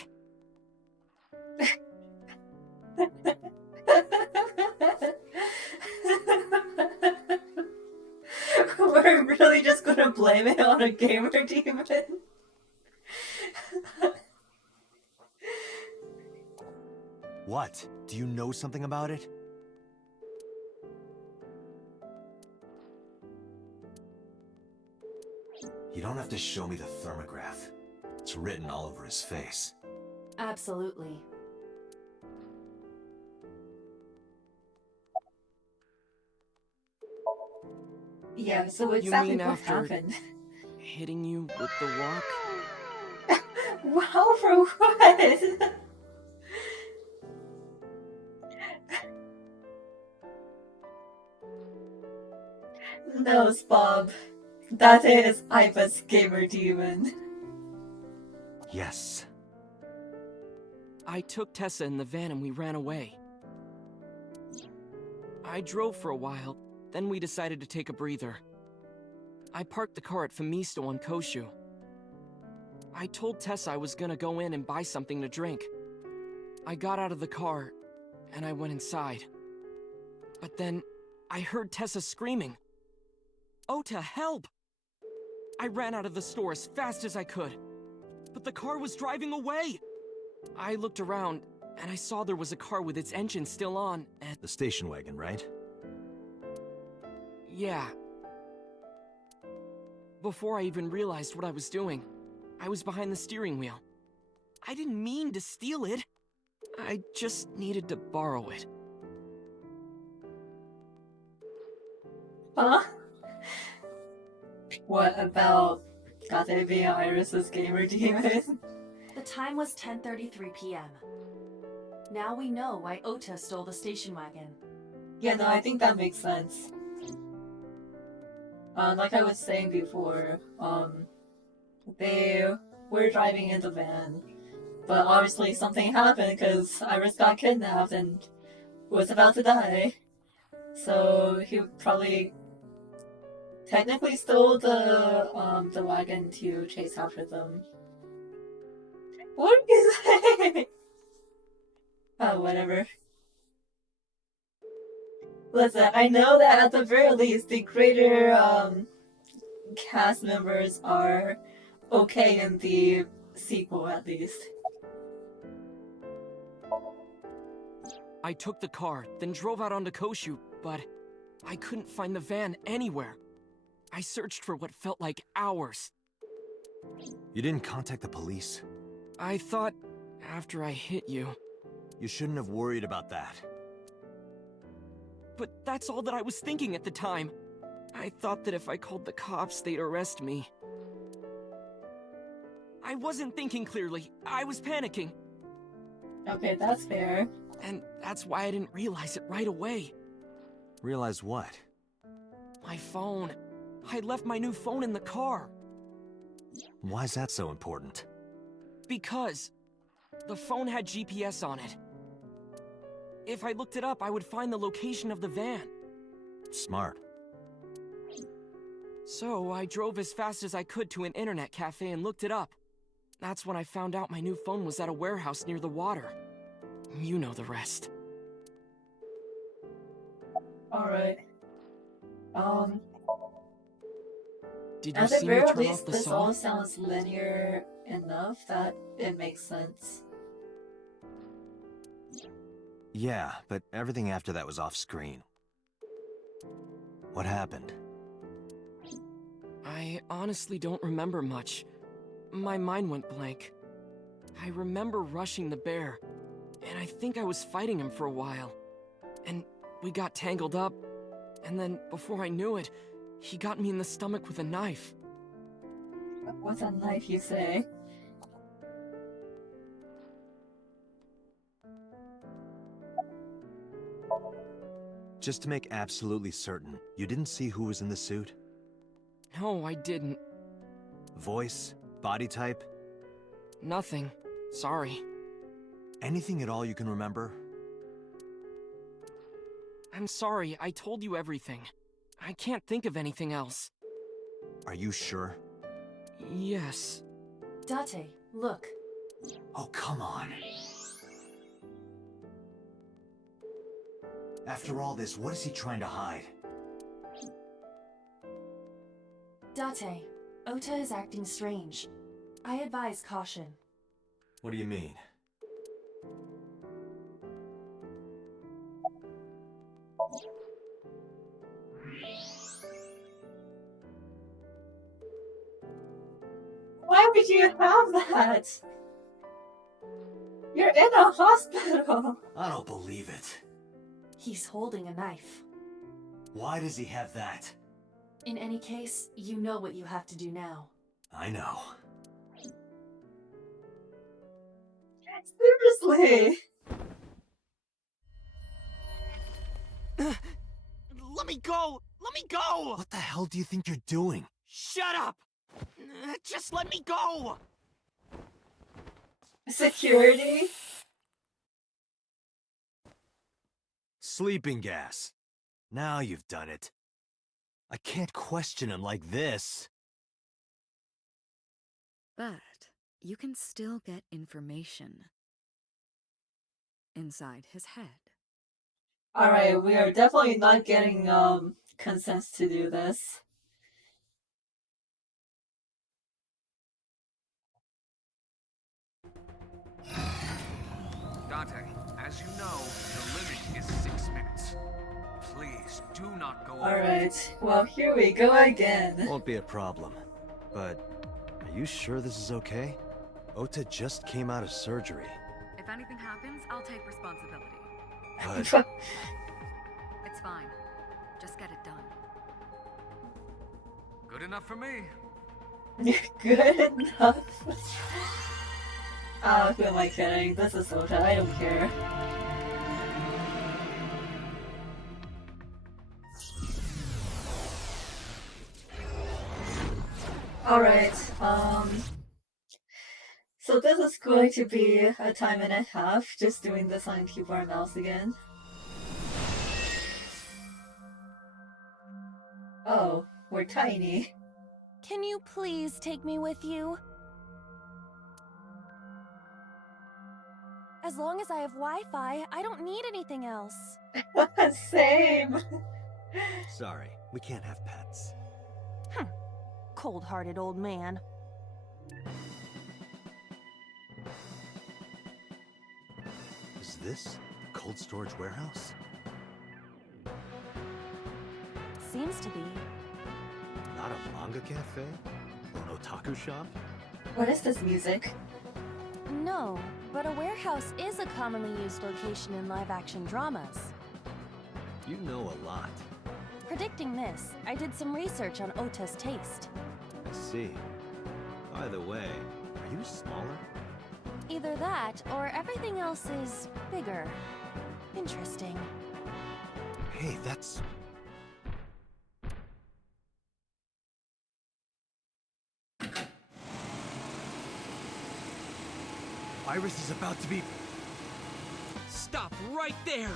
We're really just gonna blame it on a gamer demon? What? Do you know something about it? You don't have to show me the thermograph. It's written all over his face. Absolutely. Yeah, so You exactly mean what after happened. hitting you with the rock? Wow, for what? No, Bob. That is Iva's gamer demon. Yes. I took Tessa in the van and we ran away. I drove for a while, then we decided to take a breather. I parked the car at Famisto on Koshu. I told Tessa I was gonna go in and buy something to drink. I got out of the car, and I went inside. But then, I heard Tessa screaming. Ota, help! I ran out of the store as fast as I could. But the car was driving away! I looked around, and I saw there was a car with its engine still on, and... The station wagon, right? Yeah. Before I even realized what I was doing, I was behind the steering wheel. I didn't mean to steal it. I just needed to borrow it. Huh? What about Kate being Iris's gamer demon? The time was 10:33 p.m. Now we know why Ota stole the station wagon. Yeah, no, I think that makes sense. Like I was saying before, they were driving in the van, but obviously something happened because Iris got kidnapped and was about to die. So he probably technically stole the wagon to chase after them. What did you say? Oh, whatever. Listen, I know that at the very least the greater cast members are okay in the sequel, at least. I took the car, then drove out onto Koshu, but I couldn't find the van anywhere. I searched for what felt like hours. You didn't contact the police? I thought after I hit you. You shouldn't have worried about that. But that's all that I was thinking at the time. I thought that if I called the cops, they'd arrest me. I wasn't thinking clearly. I was panicking. Okay, that's fair. And that's why I didn't realize it right away. Realize what? My phone. I left my new phone in the car. Why's that so important? Because the phone had GPS on it. If I looked it up, I would find the location of the van. Smart. So I drove as fast as I could to an internet cafe and looked it up. That's when I found out my new phone was at a warehouse near the water. You know the rest. Alright. Did you At the see me very turn least, off the this saw? all sounds linear enough that it makes sense. Yeah, but everything after that was off screen. What happened? I honestly don't remember much. My mind went blank. I remember rushing the bear, and I think I was fighting him for a while. And we got tangled up, and then before I knew it, he got me in the stomach with a knife. What's a knife, you say? Just to make absolutely certain, you didn't see who was in the suit? No, I didn't. Voice? Body type? Nothing. Sorry. Anything at all you can remember? I'm sorry, I told you everything. I can't think of anything else. Are you sure? Yes. Date, look. Oh, come on. After all this, what is he trying to hide? Date, Ota is acting strange. I advise caution. What do you mean? Why would you have that? You're in a hospital. I don't believe it. He's holding a knife. Why does he have that? In any case, you know what you have to do now. I know. Seriously. Let me go! Let me go! What the hell do you think you're doing? Shut up! Just let me go! Security? Sleeping gas. Now you've done it. I can't question him like this. But you can still get information inside his head. Alright, we are definitely not getting consent to do this. Dante, as you know, the limit is 6 minutes. Please, do not go over. Alright, well here we go again. Won't be a problem. But, are you sure this is okay? Ota just came out of surgery. If anything happens, I'll take responsibility. But It's fine. Just get it done. Good enough for me. Good enough. Ah, who am I kidding? This is Ota, I don't care. Alright, so this is going to be a time and a half just doing this on keyboard and mouse again. Oh, we're tiny. Can you please take me with you? As long as I have Wi-Fi, I don't need anything else. Same. Sorry, we can't have pets. Cold-hearted old man. Is this the cold storage warehouse? Seems to be. Not a manga cafe? Or an otaku shop? What is this music? No, but a warehouse is a commonly used location in live-action dramas. You know a lot. Predicting this, I did some research on Ota's taste. I see. By the way, are you smaller? Either that, or everything else is bigger. Interesting. Hey, that's... Iris is about to be... Stop right there!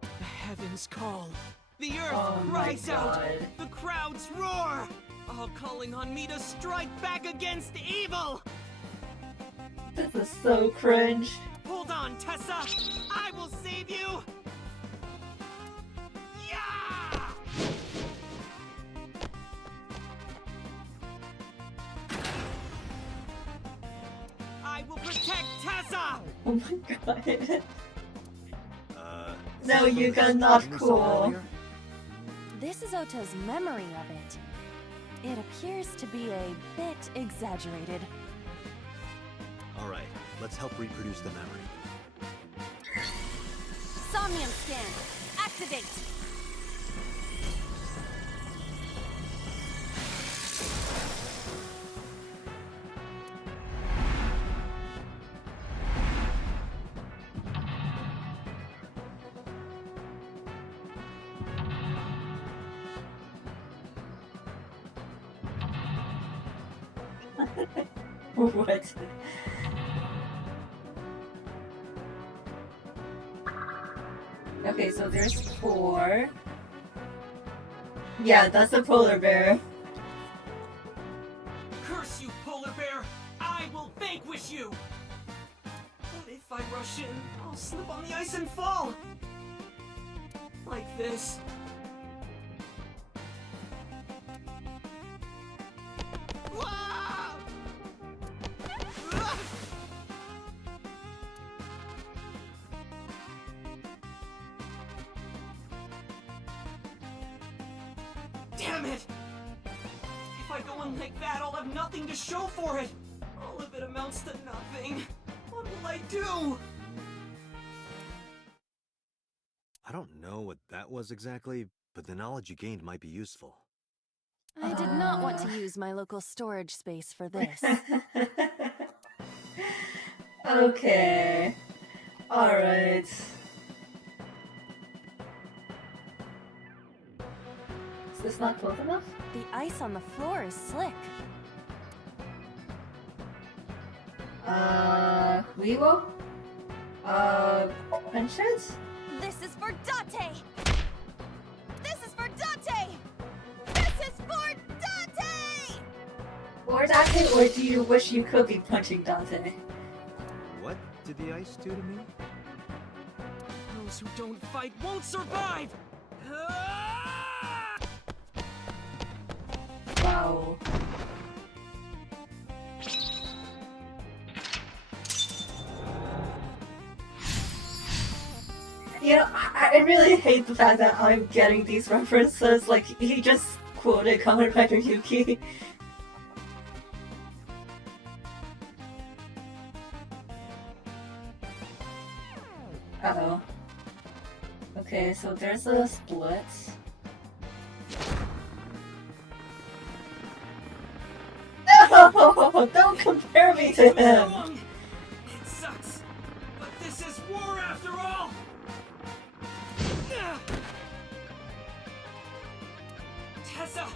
The heavens call. The earth Oh my cries out. God. The crowds roar. All calling on me to strike back against evil. This is so cringe. Hold on, Tessa. I will save you. Yeah! I will protect Tessa. Oh my god. Is No, this you from got the not scene we saw cool. earlier? This is Ota's memory of it. It appears to be a bit exaggerated. Alright, let's help reproduce the memory. Somnium scan. Activate. What? Okay, so there's 4. Yeah, that's a polar bear. Curse you, polar bear! I will vanquish you! But if I rush in, I'll slip on the ice and fall! Like this. Ah! Ah! Damn it! If I go in like that, I'll have nothing to show for it! All of it amounts to nothing. What will I do? I don't know what that was exactly, but the knowledge you gained might be useful. I did not want to use my local storage space for this. Okay. Alright. Is this not close enough? The ice on the floor is slick. Weewo? Princess? This is for Date! This is for Date! This is for Date! Or Dante, or do you wish you could be punching Dante? What did the ice do to me? Those who don't fight won't survive! Ah! Wow. You know, I really hate the fact that I'm getting these references. Like, he just quoted Kamen Rider Yuki. Uh-oh. Okay, so there's a split. No! Don't compare me to him! It sucks, but this is war after all! Tessa,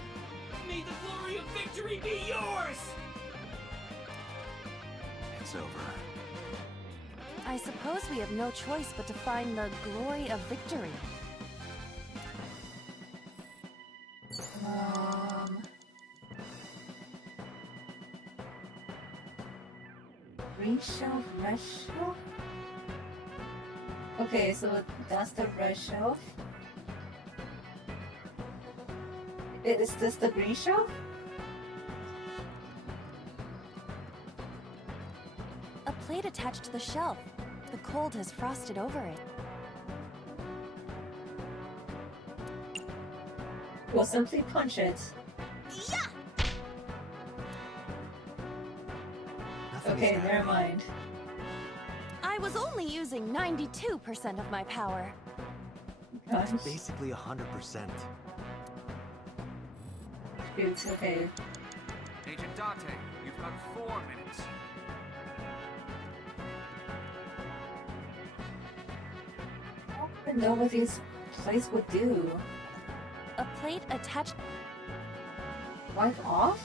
may the glory of victory it's over. I suppose we have no choice but to find the glory of victory. Green shelf, red shelf? Okay, so that's the red shelf. Is this the green shelf? A plate attached to the shelf. The cold has frosted over it. We'll simply punch it. Yeah! Nothing Okay, is never happening. mind. I was only using 92% of my power. Gosh. It's basically 100%. It's okay. Agent Date, you've got 4 minutes. I don't even know what this place would do. A plate attached. Wipe off?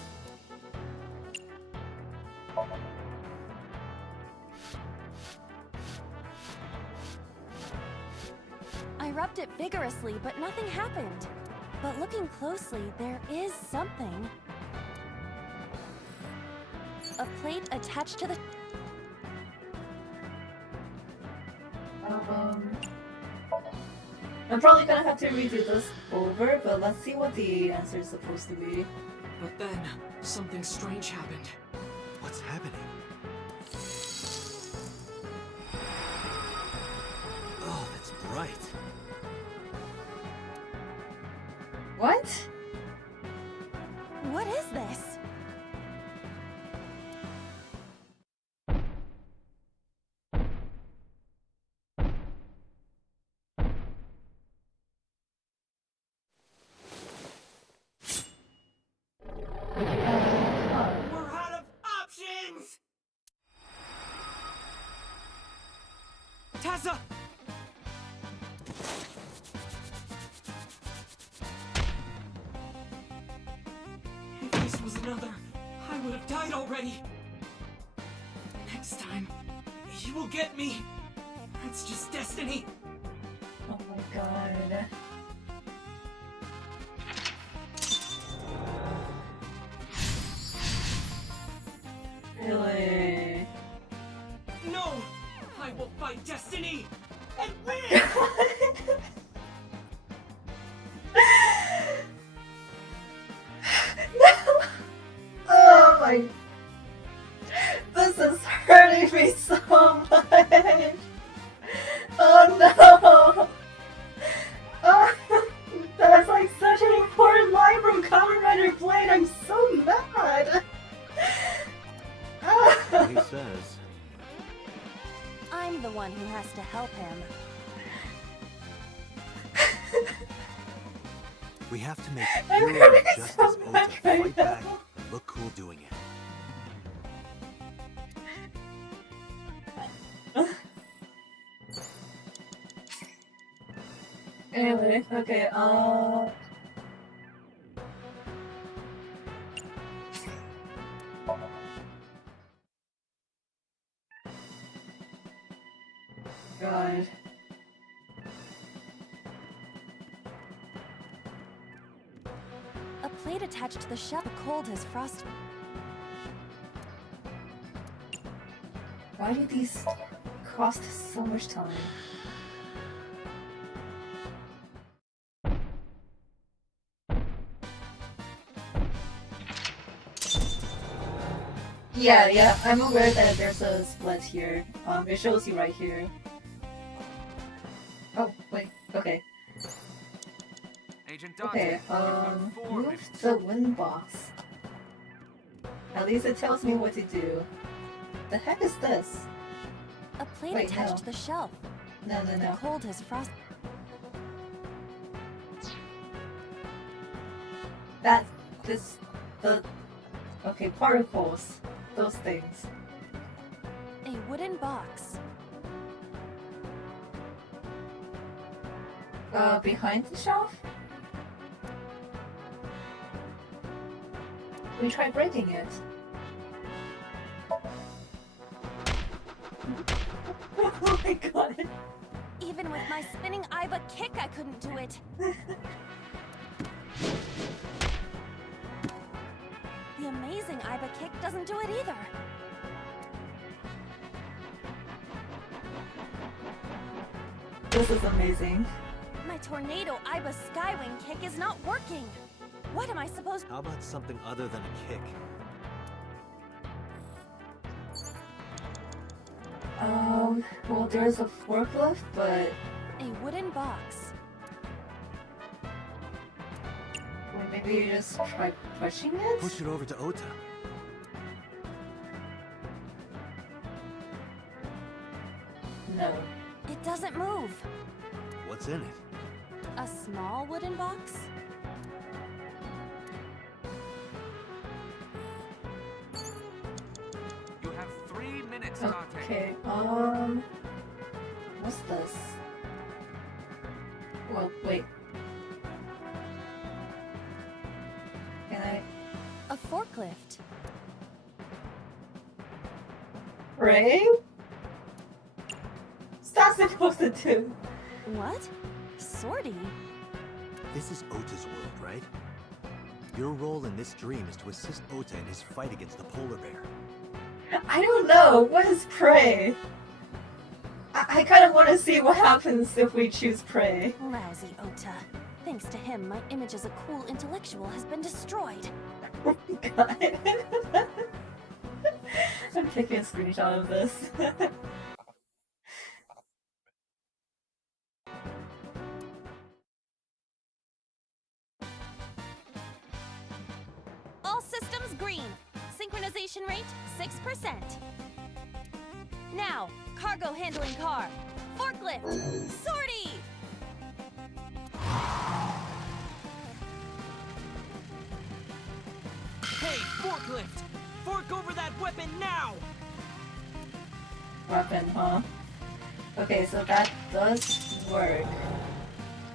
I rubbed it vigorously, but nothing happened. But looking closely, there is something. A plate attached to the... I'm probably gonna have to redo this over, but let's see what the answer is supposed to be. But then, something strange happened. What's happening? Oh, that's bright. What? What is this? We're out of options! Tessa! If this was another, I would have died already. Next time, he will get me. That's just destiny. Oh my god. Really? No! I will fight destiny! And win! Oh my... This is hurting me so much! Oh no! Oh, that's like such an important line from Kamen Rider Blade, I'm so mad! What he says. I'm the one who has to help him. We have to make I'm Hero hurting just so as Ota much right fight back now. and look cool doing it. Anyway, okay, God. A plate attached to the shelf. The cold has frosted. Why do these cost so much time? Yeah, I'm aware that there's a split here. It shows you right here. Oh, wait, okay. Agent Date, Okay, you've got 4 move minutes. the wind box. At least it tells me what to do. The heck is this? A plate Wait, attached no. to the shelf. No. The cold has frosted. Okay, particles. Those things. A wooden box. Behind the shelf? We try breaking it. Oh my god. Even with my spinning Iba kick, I couldn't do it. The amazing Iba kick doesn't do it either. This is amazing. My tornado Iba skywing kick is not working. What am I supposed? How about something other than a kick? Well, there's a forklift, but A wooden box. well, maybe you just try pushing it? Push it over to Ota. No. It doesn't move. What's in it? A small wooden box? You have 3 minutes, Dante. Okay, what's this? Well, wait. Can I... A forklift. Ray? What's that supposed to do? What? Sortie? This is Ota's world, right? Your role in this dream is to assist Ota in his fight against the polar bear. I don't know. What is prey? I kind of want to see what happens if we choose prey. Lousy Ota. Thanks to him, my image as a cool intellectual has been destroyed. Oh my god. I'm taking a screenshot of this. All systems green. Synchronization rate 6%. Now, cargo handling car. Forklift. Sortie! Hey, forklift! Fork over that weapon now! Weapon, huh? Okay, so that does work.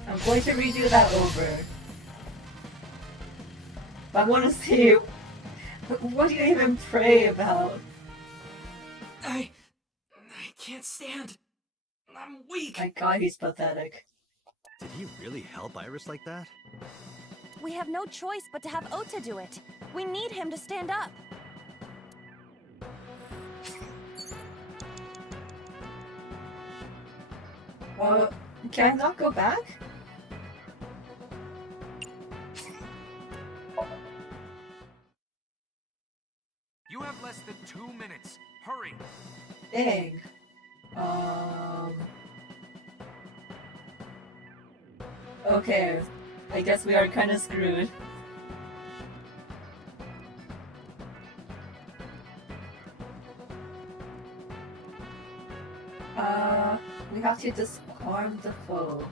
I'm going to redo that over. But I want to see what do you even pray about? I can't stand. I'm weak. My god, he's pathetic. Did he really help Iris like that? We have no choice but to have Ota do it. We need him to stand up. Well, can I not go back? You have less than 2 minutes. Hurry. Dang. Okay. I guess we are kind of screwed. We have to disarm the foe.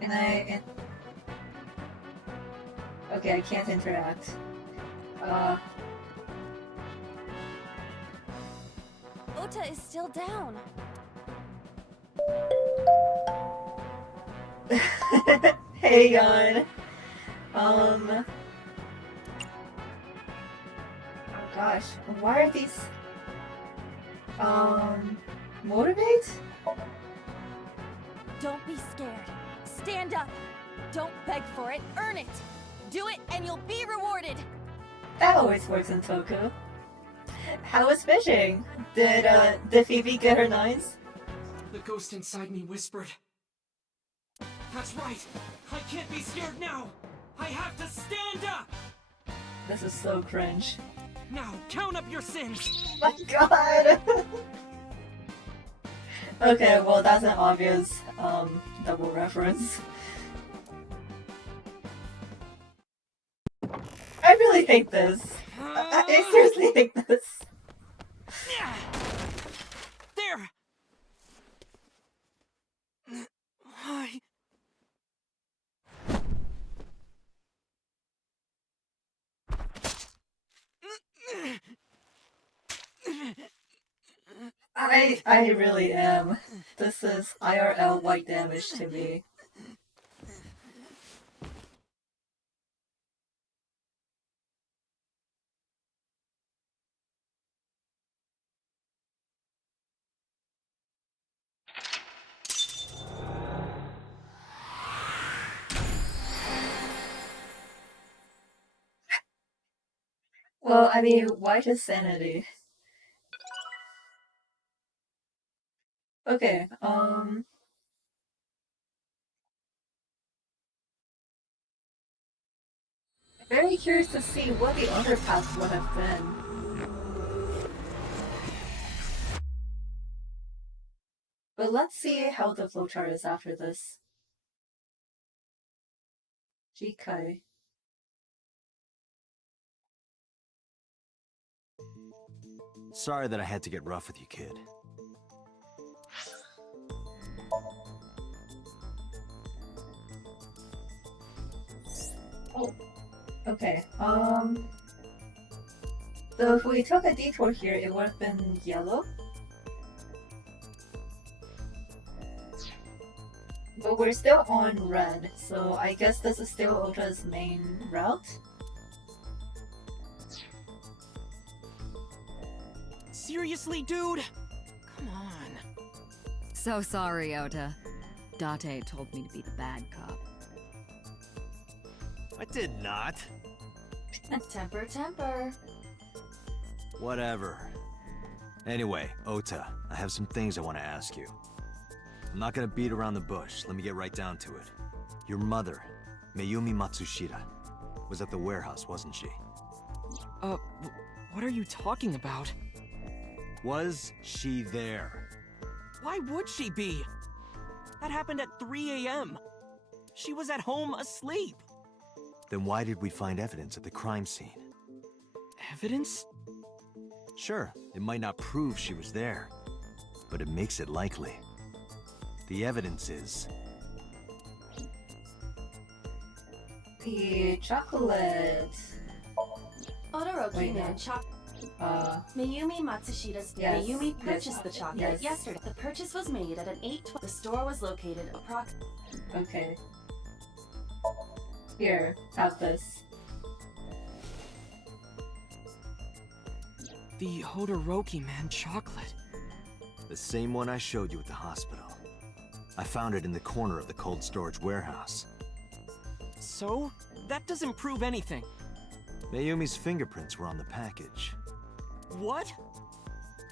Can I... Okay, I can't interact. Ota is still down. Hey, God. Oh gosh, why are these... Motivate? Don't be scared. Stand up. Don't beg for it, earn it. Do it and you'll be rewarded. That always works in Toku. How was fishing? Did Phoebe get her 9s? The ghost inside me whispered. That's right. I can't be scared now. I have to stand up. This is so cringe. Now count up your sins. Oh my god! Okay, well that's an obvious double reference. I really hate this. I seriously hate this. There. I really am. This is IRL white damage to me. Well, I mean, why just sanity? Okay, very curious to see what the other path would have been. But let's see how the flowchart is after this. Jikai. Sorry that I had to get rough with you, kid. Oh, okay. So if we took a detour here, it would have been yellow. But we're still on red, so I guess this is still Ota's main route. Seriously, dude? Come on. So sorry, Ota. Date told me to be the bad cop. I did not. Temper, temper. Whatever. Anyway, Ota, I have some things I want to ask you. I'm not gonna beat around the bush. Let me get right down to it. Your mother, Mayumi Matsushita, was at the warehouse, wasn't she? What are you talking about? Was she there? Why would she be? That happened at 3 a.m. She was at home asleep. Then why did we find evidence at the crime scene? Evidence? Sure, it might not prove she was there, but it makes it likely. The evidence is... The chocolate... Odoroki Wait, man Mayumi Matsushita's yes, Mayumi purchased the chocolate yes. yesterday. The purchase was made at an 8:12. The store was located approximately. Okay. Here, have this. The Hodoroki man chocolate. The same one I showed you at the hospital. I found it in the corner of the cold storage warehouse. So? That doesn't prove anything. Mayumi's fingerprints were on the package. What?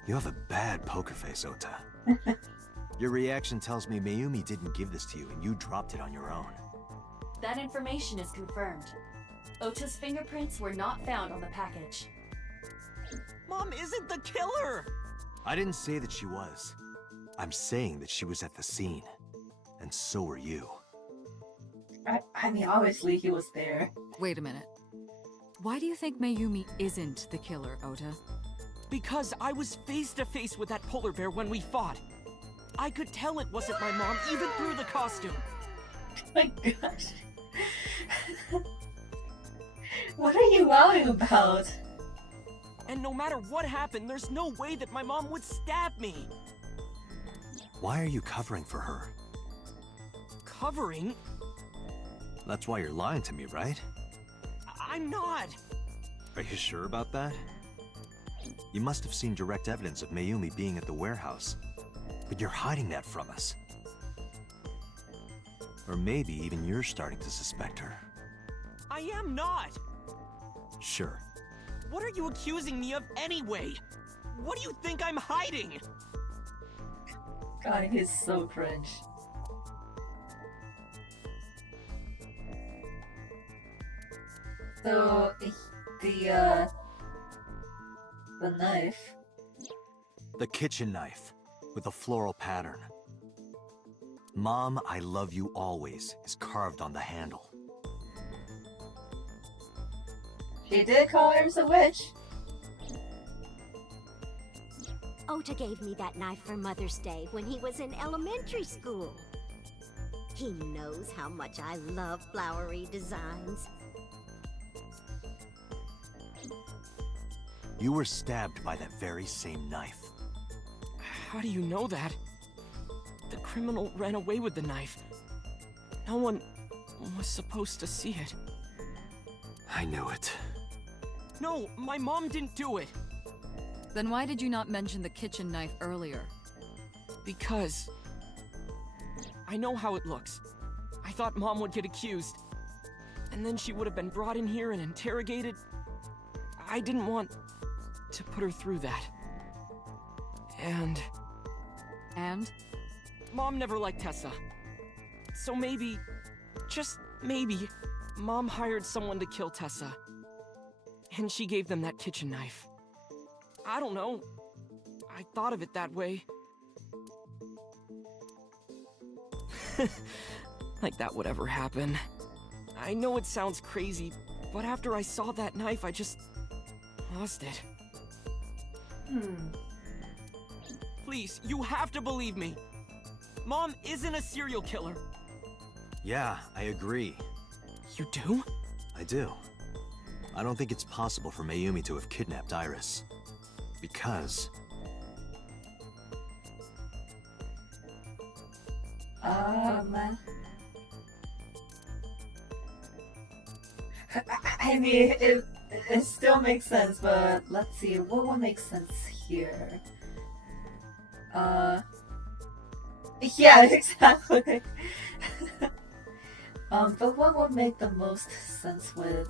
You have a bad poker face, Ota. Your reaction tells me Mayumi didn't give this to you and you dropped it on your own. That information is confirmed. Ota's fingerprints were not found on the package. Mom isn't the killer! I didn't say that she was. I'm saying that she was at the scene. And so were you. I mean, obviously he was there. Wait a minute. Why do you think Mayumi isn't the killer, Ota? Because I was face to face with that polar bear when we fought. I could tell it wasn't my mom, even through the costume. My gosh. What are you lying about? And no matter what happened, there's no way that my mom would stab me. Why are you covering for her? Covering? That's why you're lying to me, right? I'm not. Are you sure about that? You must have seen direct evidence of Mayumi being at the warehouse. But you're hiding that from us. Or maybe even you're starting to suspect her. I am not. Sure. What are you accusing me of anyway? What do you think I'm hiding? God, he's so cringe. So, the knife. The kitchen knife, with a floral pattern. Mom, I love you always, is carved on the handle. She did call her a witch. Ota gave me that knife for Mother's Day when he was in elementary school. He knows how much I love flowery designs. You were stabbed by that very same knife. How do you know that? The criminal ran away with the knife. No one was supposed to see it. I knew it. No, my mom didn't do it. Then why did you not mention the kitchen knife earlier? Because I know how it looks. I thought Mom would get accused. And then she would have been brought in here and interrogated. I didn't want to put her through that. And Mom never liked Tessa. So maybe, just maybe, Mom hired someone to kill Tessa. And she gave them that kitchen knife. I don't know. I thought of it that way. Like that would ever happen. I know it sounds crazy, but after I saw that knife, I just lost it. Please, you have to believe me. Mom isn't a serial killer. Yeah, I agree. You do? I do. I don't think it's possible for Mayumi to have kidnapped Iris. Because... I mean, it still makes sense, but let's see, what would make sense here? Yeah, exactly. But what would make the most sense with...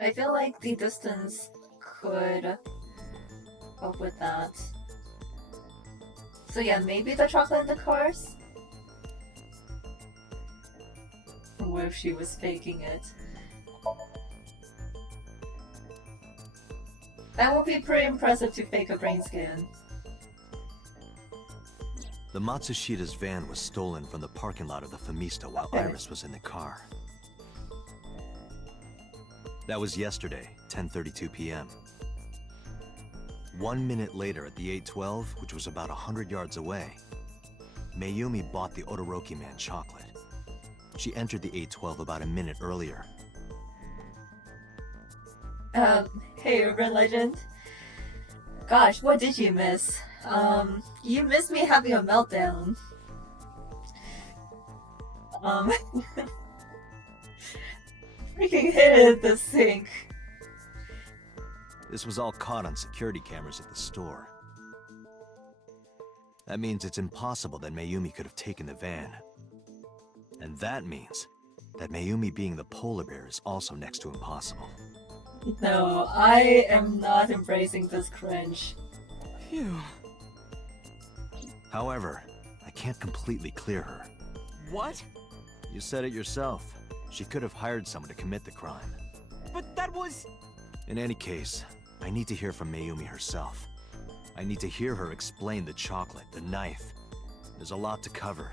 I feel like the distance could help with that. So yeah, maybe the chocolate in the cars? Or if she was faking it. That would be pretty impressive to fake a brain scan. The Matsushita's van was stolen from the parking lot of the Famista while Iris was in the car. That was yesterday, 10:32 p.m. 1 minute later at the 812, which was about 100 yards away, Mayumi bought the Odoroki Man chocolate. She entered the 812 about a minute earlier. Hey, Urban Legend. Gosh, what did you miss? You missed me having a meltdown. Freaking hit it at the sink. This was all caught on security cameras at the store. That means it's impossible that Mayumi could have taken the van. And that means that Mayumi being the polar bear is also next to impossible. No, I am not embracing this cringe. Phew. However, I can't completely clear her. What? You said it yourself. She could have hired someone to commit the crime. But that was... In any case, I need to hear from Mayumi herself. I need to hear her explain the chocolate, the knife. There's a lot to cover.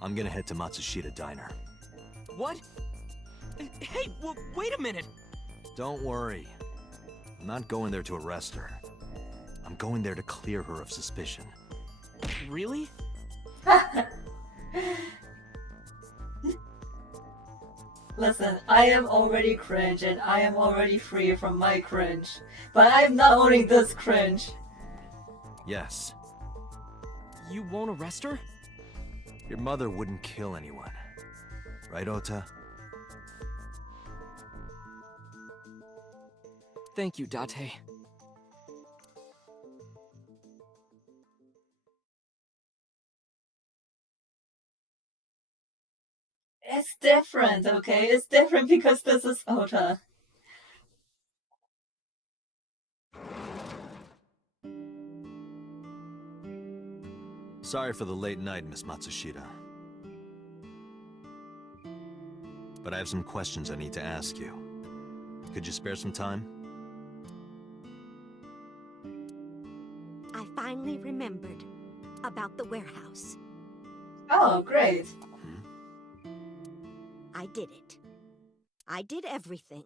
I'm gonna head to Matsushita Diner. What? Hey, wait a minute! Don't worry. I'm not going there to arrest her. I'm going there to clear her of suspicion. Really? Listen, I am already cringe and I am already free from my cringe. But I'm not owning this cringe. Yes. You won't arrest her? Your mother wouldn't kill anyone. Right, Ota? Thank you, Date. It's different, okay? It's different because this is Ota. Sorry for the late night, Miss Matsushita. But I have some questions I need to ask you. Could you spare some time? I finally remembered about the warehouse. Oh, great. I did it. I did everything.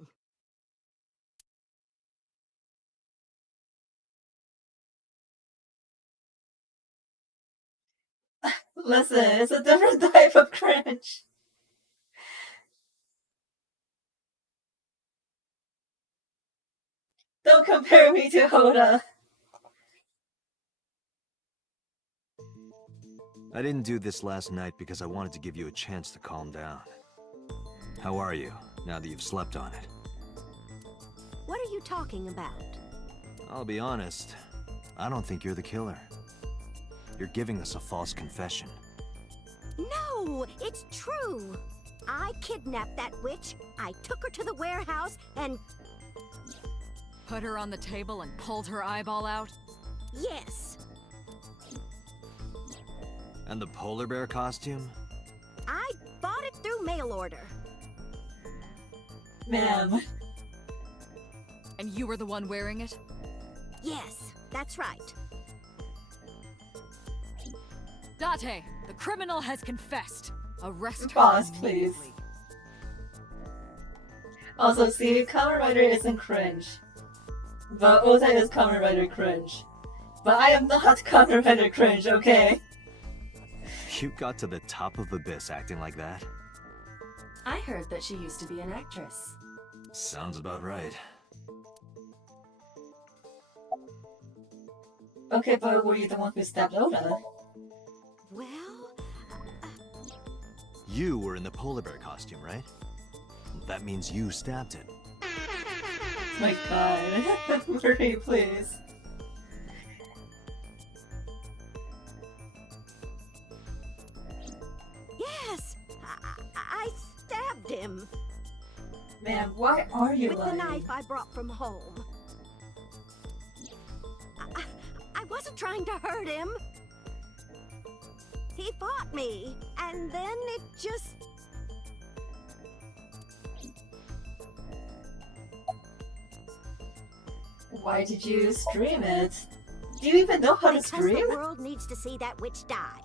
Listen, it's a different type of cringe. Don't compare me to Hoda. I didn't do this last night because I wanted to give you a chance to calm down. How are you, now that you've slept on it? What are you talking about? I'll be honest, I don't think you're the killer. You're giving us a false confession. No, it's true. I kidnapped that witch, I took her to the warehouse, and Put her on the table and pulled her eyeball out? yes, And the polar bear costume? I bought it through mail order. Ma'am. And you were the one wearing it? Yes, that's right. Date, the criminal has confessed. Arrest her Boss, please. immediately. Also, see, Kamen Rider isn't cringe. But Ota is Kamen Rider cringe. But I am not Kamen Rider cringe, okay? You got to the top of Abyss acting like that? I heard that she used to be an actress. Sounds about right. Okay, but were you the one who stabbed Ota? Well, You were in the polar bear costume, right? That means you stabbed it. My god. Murray, please. yes, I stabbed him. Man, why are you With lying? the knife I brought from home. I wasn't trying to hurt him. He fought me, and then it just... Why did you stream it? Do you even know how to Because stream? the world needs to see that witch die.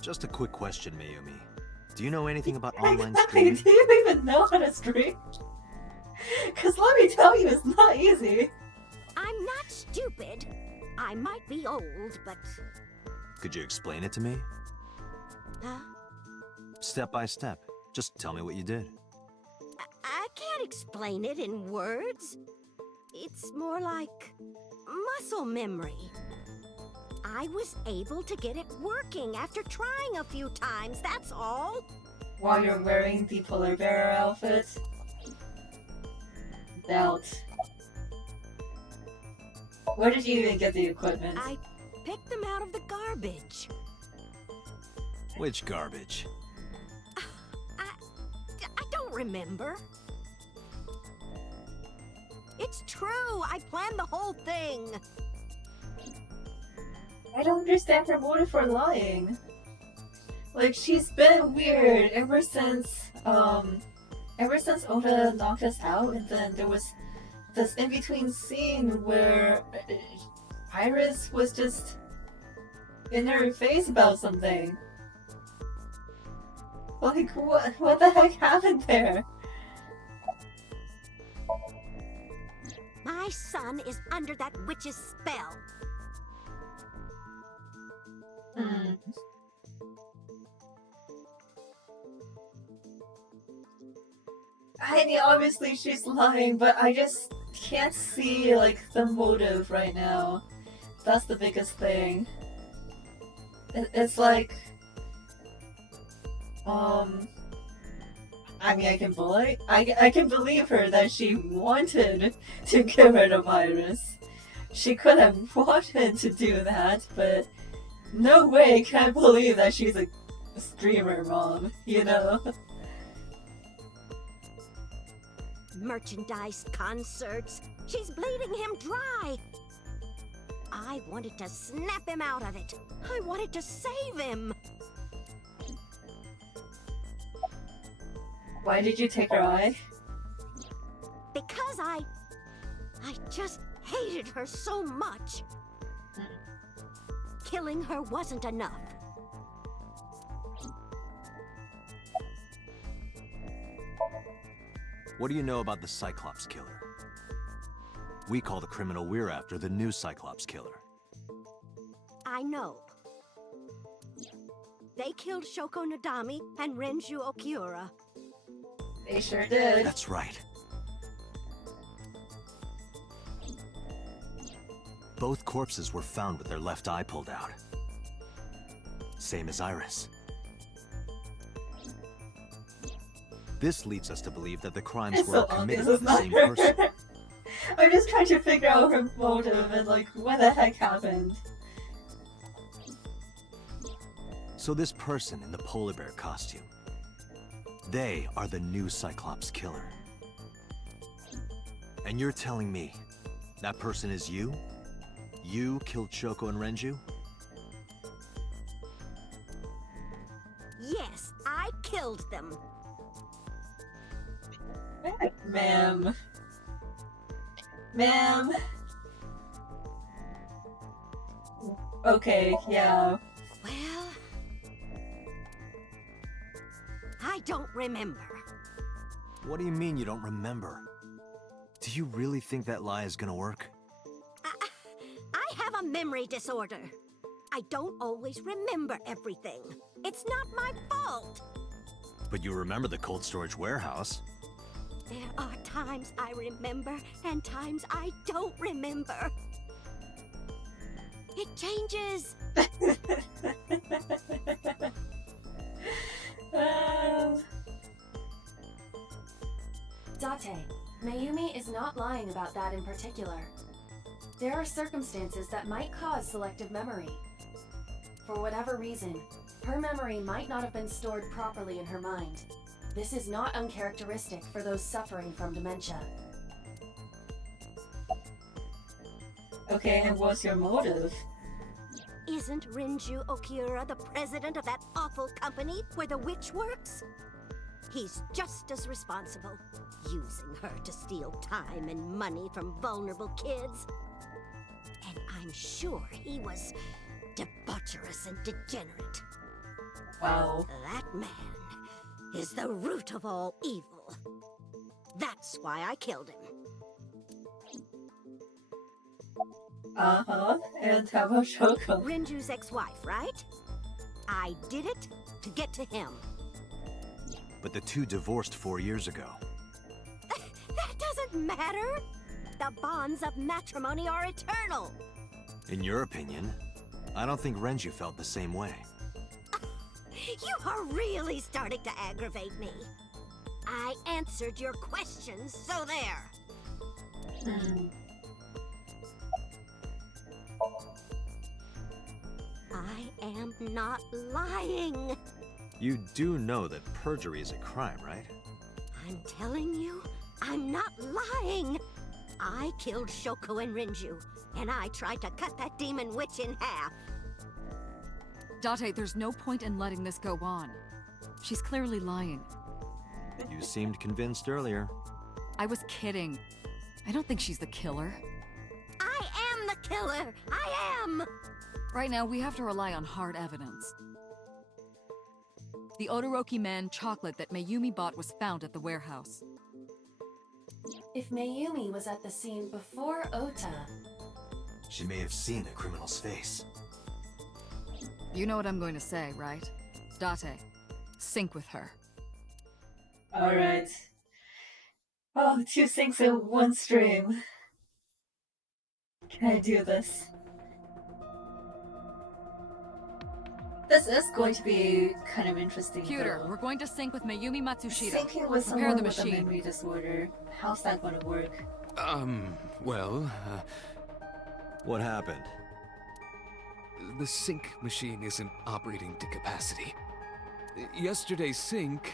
Just a quick question, Mayumi. Do you know anything about online Exactly. streaming? Do you even know how to stream? Cause let me tell you, it's not easy. I'm not stupid. I might be old, but... Could you explain it to me? Huh? Step by step. Just tell me what you did. I can't explain it in words. It's more like muscle memory. I was able to get it working after trying a few times, that's all. While you're wearing the polar bear outfit? Doubt. Where did you even get the equipment? I picked them out of the garbage. Which garbage? I don't remember. It's true, I planned the whole thing. I don't understand her motive for lying. Like, she's been weird ever since Oda knocked us out, and then there was this in-between scene where Iris was just in her face about something. Like, what the heck happened there? My son is under that witch's spell. Hmm. I mean, obviously she's lying, but I just can't see, like, the motive right now. That's the biggest thing. It's like... I mean, I can believe her that she wanted to get rid of Iris. She could have wanted to do that, but no way can I believe that she's a streamer mom, you know? Merchandise, concerts. She's bleeding him dry. I wanted to snap him out of it. I wanted to save him. Why did you take her eye? Because I just hated her so much. Killing her wasn't enough. What do you know about the Cyclops killer? We call the criminal we're after the new Cyclops killer. I know. They killed Shoko Nadami and Renju Okiura. They sure did. That's right. Both corpses were found with their left eye pulled out. Same as Iris. This leads us to believe that the crimes It's were so obvious committed it's by the not same her. person. I'm just trying to figure out her motive and like what the heck happened. So this person in the polar bear costume, they are the new Cyclops killer. And you're telling me that person is you? You killed Shoko and Renju? Yes, I killed them. Ma'am. Ma'am. Okay, yeah. Well, I don't remember. What do you mean you don't remember? Do you really think that lie is gonna work? I have a memory disorder. I don't always remember everything. It's not my fault. But you remember the cold storage warehouse. There are times I remember and times I don't remember. It changes. Date, Mayumi is not lying about that in particular. There are circumstances that might cause selective memory. For whatever reason, her memory might not have been stored properly in her mind. This is not uncharacteristic for those suffering from dementia. Okay, and what's your motive? Isn't Renju Okiura the president of that awful company where the witch works? He's just as responsible, using her to steal time and money from vulnerable kids. And I'm sure he was debaucherous and degenerate. Wow. That man is the root of all evil. That's why I killed him. Uh-huh. And how about Shoko? Renju's ex-wife, right? I did it to get to him. But the two divorced 4 years ago. That doesn't matter. The bonds of matrimony are eternal. In your opinion, I don't think Renju felt the same way. You are really starting to aggravate me. I answered your questions, so there. I am not lying. You do know that perjury is a crime, right? I'm telling you, I'm not lying. I killed Shoko and Renju, and I tried to cut that demon witch in half. Date, there's no point in letting this go on. She's clearly lying. You seemed convinced earlier. I was kidding. I don't think she's the killer. I am the killer! I am! Right now, we have to rely on hard evidence. The Odoroki Man chocolate that Mayumi bought was found at the warehouse. If Mayumi was at the scene before Ota... She may have seen the criminal's face. You know what I'm going to say, right? Date, sync with her. Alright. Oh, 2 syncs in 1 stream. Can I do this? This is going to be kind of interesting. Computer, though. we're going to sync with Mayumi Matsushita. Syncing with Prepare someone the with a machine. memory disorder. How's that going to work? What happened? The sync machine isn't operating to capacity. Yesterday's sync,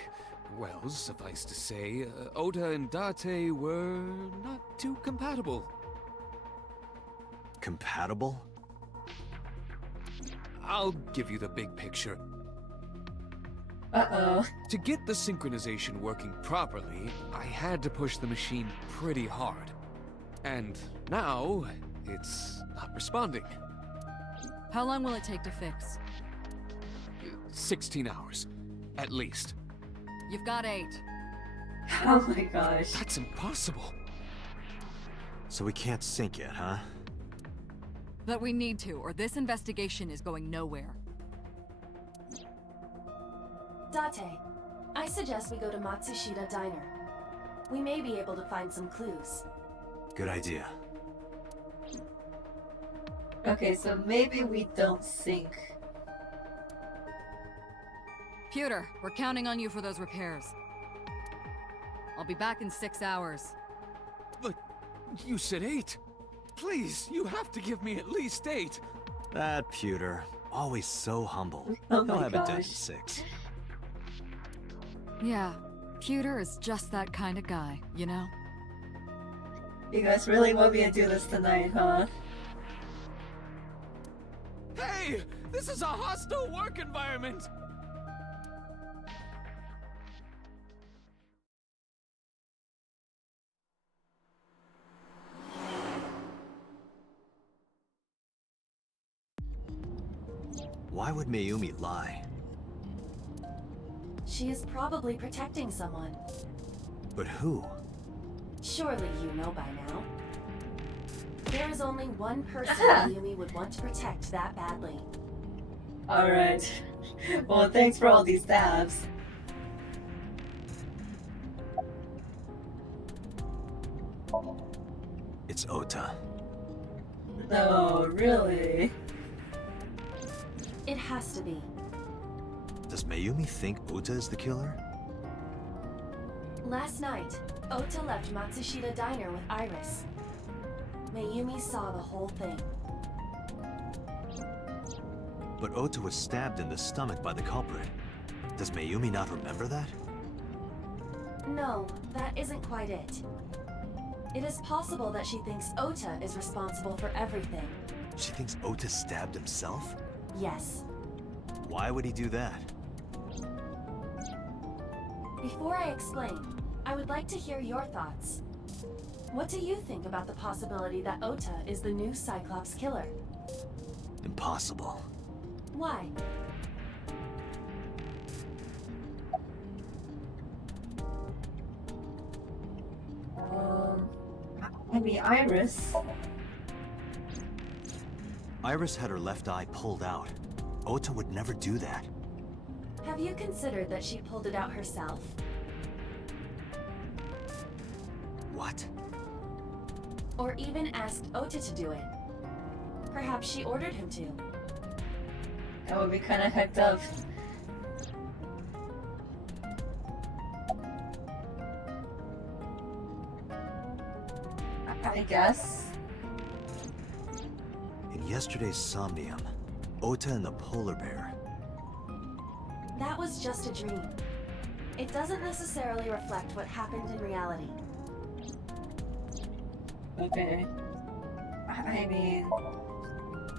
well, suffice to say, Ota and Date were not too compatible. Compatible? I'll give you the big picture. Uh-oh. To get the synchronization working properly, I had to push the machine pretty hard. And now, it's not responding. How long will it take to fix? 16 hours, at least. You've got 8. Oh my gosh. That's impossible. So we can't sync yet, huh? But we need to, or this investigation is going nowhere. Date, I suggest we go to Matsushita Diner. We may be able to find some clues. Good idea. Okay, so maybe we don't sync. Pewter, we're counting on you for those repairs. I'll be back in 6 hours. But you said 8. Please, you have to give me at least 8. That pewter, always so humble. Oh He'll my have it done in gosh. 6. Yeah, Pewter is just that kind of guy, you know? You guys really want me to do this tonight, huh? Hey! This is a hostile work environment! Why would Mayumi lie? She is probably protecting someone. But who? Surely you know by now. There is only one person Mayumi would want to protect that badly. Alright. Well, thanks for all these dabs. It's Ota. No, really? It has to be. Does Mayumi think Ota is the killer? Last night, Ota left Matsushita Diner with Iris. Mayumi saw the whole thing. But Ota was stabbed in the stomach by the culprit. Does Mayumi not remember that? No, that isn't quite it. It is possible that she thinks Ota is responsible for everything. She thinks Ota stabbed himself? Yes. Why would he do that? Before I explain, I would like to hear your thoughts. What do you think about the possibility that Ota is the new Cyclops killer? Impossible. Why? I mean, Iris. Iris had her left eye pulled out. Ota would never do that. Have you considered that she pulled it out herself? What? Or even asked Ota to do it? Perhaps she ordered him to. That would be kind of hecked up. I guess. In yesterday's Somnium, Ota and the polar bear. That was just a dream. It doesn't necessarily reflect what happened in reality. Okay. I mean,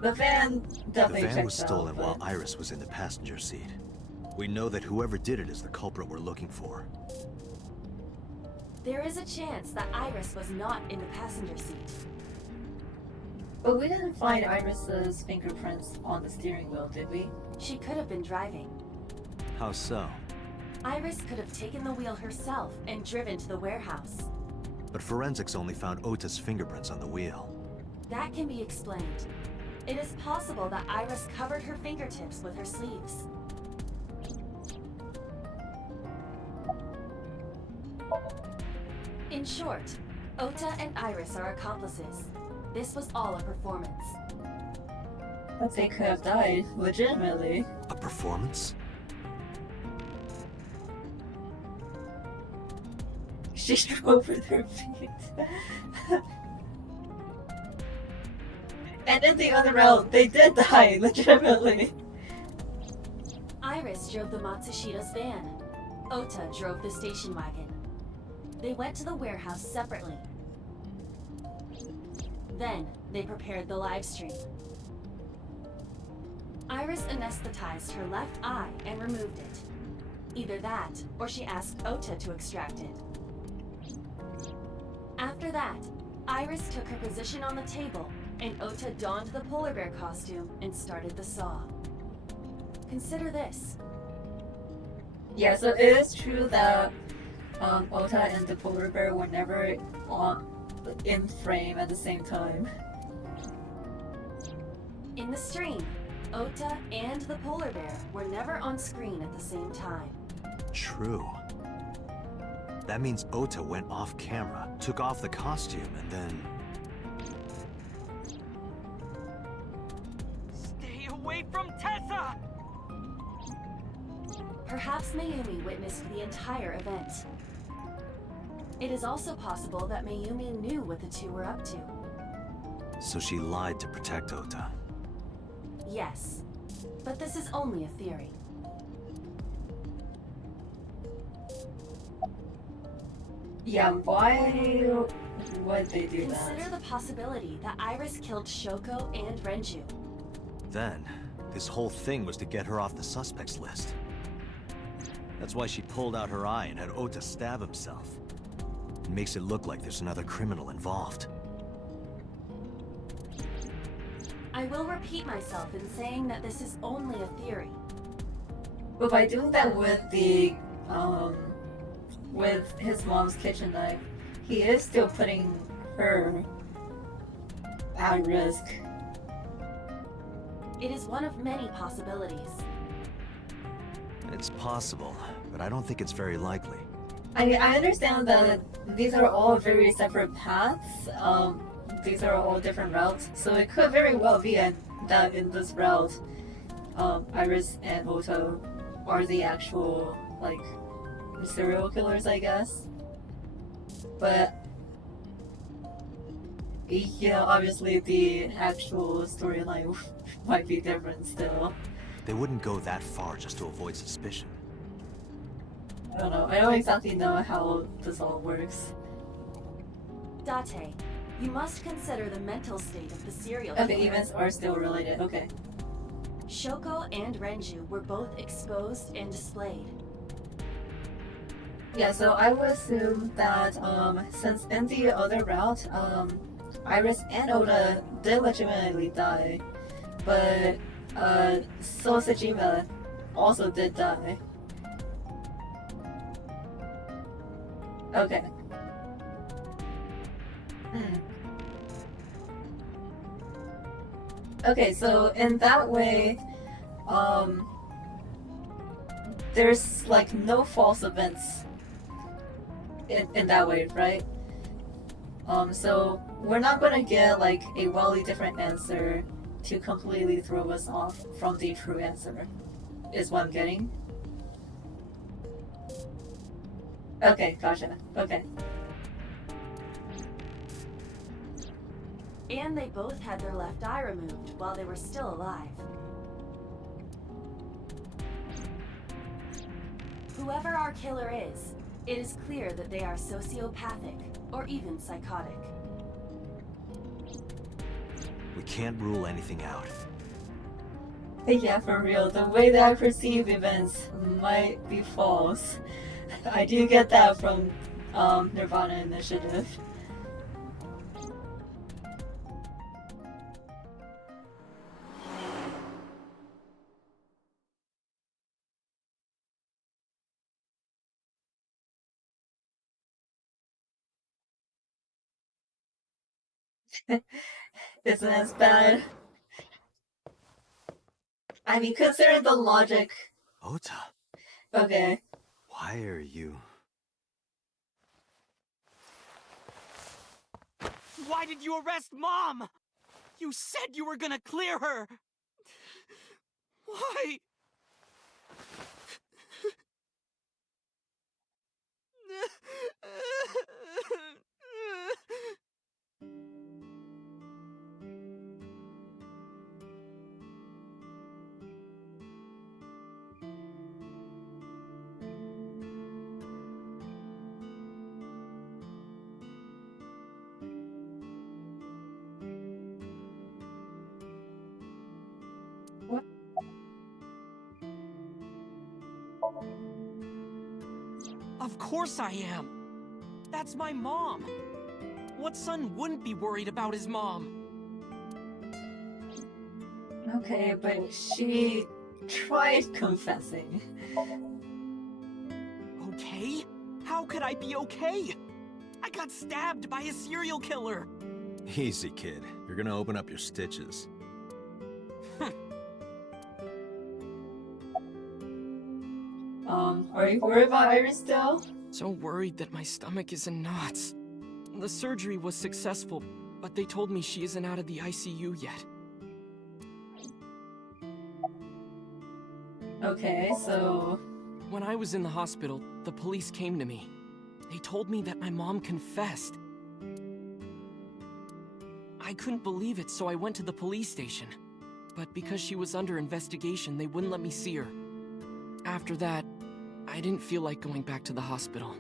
the van definitely The van was checks out, stolen but- while Iris was in the passenger seat. We know that whoever did it is the culprit we're looking for. There is a chance that Iris was not in the passenger seat. But we didn't find Iris's fingerprints on the steering wheel, did we? She could have been driving. How so? Iris could have taken the wheel herself and driven to the warehouse. But forensics only found Ota's fingerprints on the wheel. That can be explained. It is possible that Iris covered her fingertips with her sleeves. In short, Ota and Iris are accomplices. This was all a performance. But they could have died, legitimately. A performance? She drove with her feet. And in the other route, they did die, legitimately. Iris drove the Matsushita's van. Ota drove the station wagon. They went to the warehouse separately. Then, they prepared the live stream. Iris anesthetized her left eye and removed it. Either that, or she asked Ota to extract it. After that, Iris took her position on the table, and Ota donned the polar bear costume and started the saw. Consider this. Yeah, so it is true that Ota and the polar bear were never in frame at the same time. In the stream, Ota and the polar bear were never on screen at the same time. True. That means Ota went off camera, took off the costume, and then... Stay away from Tessa! Perhaps Mayumi witnessed the entire event. It is also possible that Mayumi knew what the two were up to. So she lied to protect Ota. Yes, but this is only a theory. Yeah, why would they do that? Consider the possibility that Iris killed Shoko and Renju. Then, this whole thing was to get her off the suspects list. That's why she pulled out her eye and had Ota stab himself. It makes it look like there's another criminal involved. I will repeat myself in saying that this is only a theory. But by doing that with the, with his mom's kitchen knife, he is still putting her at risk. It is one of many possibilities. It's possible, but I don't think it's very likely. I mean, I understand that these are all very separate paths. These are all different routes, so it could very well be that in this route, Iris and Ota are the actual, like, serial killers, I guess. But, you know, obviously the actual storyline might be different still. They wouldn't go that far just to avoid suspicion. I don't know. I don't exactly know how this all works. Date, you must consider the mental state of the serial killer. Okay, events are still related. Okay. Shoko and Renju were both exposed and displayed. Yeah, so I would assume that since in the other route, Iris and Oda did legitimately die, but So Sejima also did die. Okay. Okay, so in that way, there's like no false events in that way, right? So we're not gonna get like a wildly different answer to completely throw us off from the true answer, is what I'm getting. Okay, gotcha. Okay. And they both had their left eye removed while they were still alive. Whoever our killer is, it is clear that they are sociopathic or even psychotic. We can't rule anything out. Yeah, for real, the way that I perceive events might be false. I do get that from Nirvana Initiative. Isn't as bad. I mean, considering the logic. Ota, Okay. why are you... Why did you arrest Mom? You said you were gonna clear her! Why? What? Of course I am. That's my mom. What son wouldn't be worried about his mom? Okay, but she tried confessing. Okay? How could I be okay? I got stabbed by a serial killer. Easy, kid. You're gonna open up your stitches. Are you worried about Iris still? So worried that my stomach is in knots. The surgery was successful, but they told me she isn't out of the ICU yet. Okay, so... When I was in the hospital, the police came to me. They told me that my mom confessed. I couldn't believe it, so I went to the police station. But because she was under investigation, they wouldn't let me see her. After that, I didn't feel like going back to the hospital.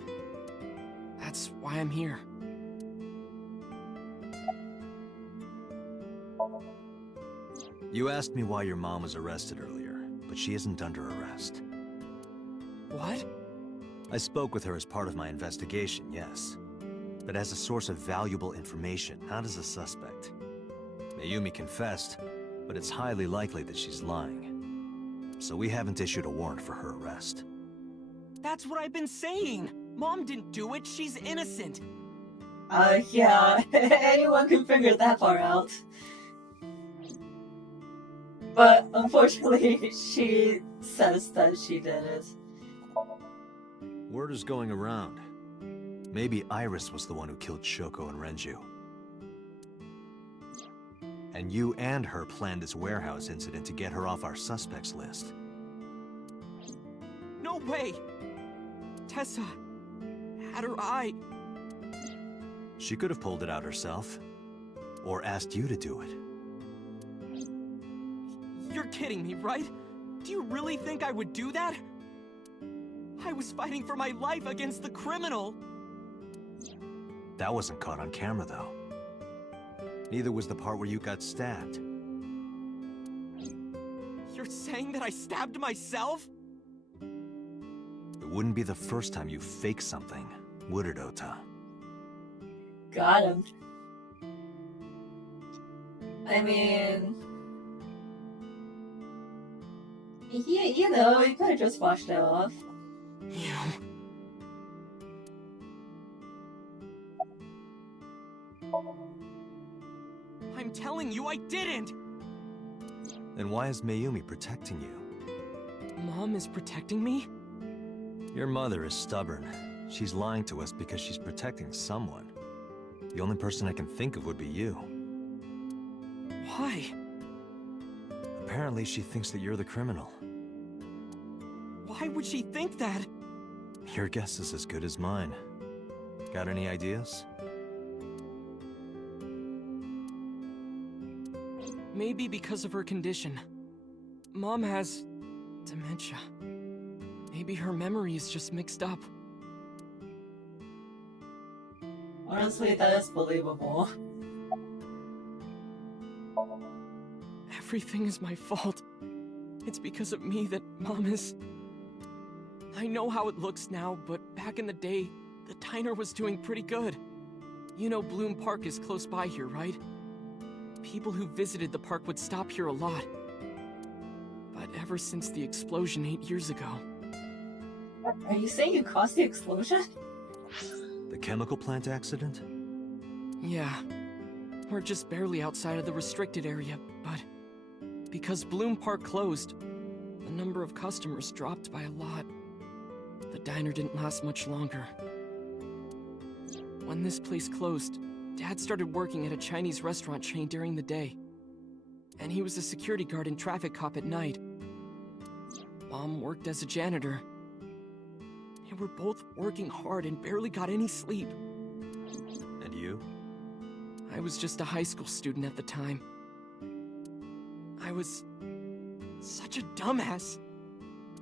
That's why I'm here. You asked me why your mom was arrested earlier, but she isn't under arrest. What? I spoke with her as part of my investigation, yes. But as a source of valuable information, not as a suspect. Mayumi confessed, but it's highly likely that she's lying. So we haven't issued a warrant for her arrest. That's what I've been saying! Mom didn't do it, she's innocent! Yeah, anyone can figure that part out. But unfortunately, she says that she did it. Word is going around. Maybe Iris was the one who killed Shoko and Renju. And you and her planned this warehouse incident to get her off our suspects list. No way! Tessa had her eye. She could have pulled it out herself. Or asked you to do it. You're kidding me, right? Do you really think I would do that? I was fighting for my life against the criminal! That wasn't caught on camera, though. Neither was the part where you got stabbed. You're saying that I stabbed myself? It wouldn't be the first time you faked something, would it, Ota? Got him. I mean... you know, you could've just washed it off. You... I'm telling you, I didn't! Then why is Mayumi protecting you? Mom is protecting me? Your mother is stubborn. She's lying to us because she's protecting someone. The only person I can think of would be you. Why? Apparently she thinks that you're the criminal. Why would she think that? Your guess is as good as mine. Got any ideas? Maybe because of her condition. Mom has... dementia. Maybe her memory is just mixed up. Honestly, that is believable. Everything is my fault. It's because of me that Mom is... I know how it looks now, but back in the day, the diner was doing pretty good. You know Bloom Park is close by here, right? People who visited the park would stop here a lot. But ever since the explosion 8 years ago... Are you saying you caused the explosion? The chemical plant accident? Yeah. We're just barely outside of the restricted area, but... because Bloom Park closed, the number of customers dropped by a lot. The diner didn't last much longer. When this place closed, Dad started working at a Chinese restaurant chain during the day. And he was a security guard and traffic cop at night. Mom worked as a janitor. And we're both working hard and barely got any sleep. And you? I was just a high school student at the time. I was such a dumbass.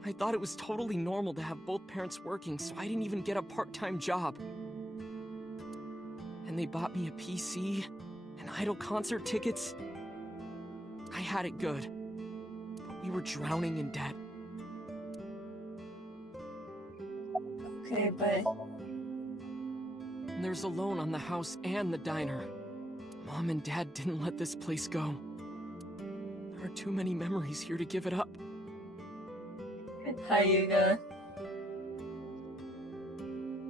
I thought it was totally normal to have both parents working, so I didn't even get a part-time job. And they bought me a PC and Idol concert tickets. I had it good, but we were drowning in debt. Okay, but... And there's a loan on the house and the diner. Mom and Dad didn't let this place go. There are too many memories here to give it up. Hi, Yuga.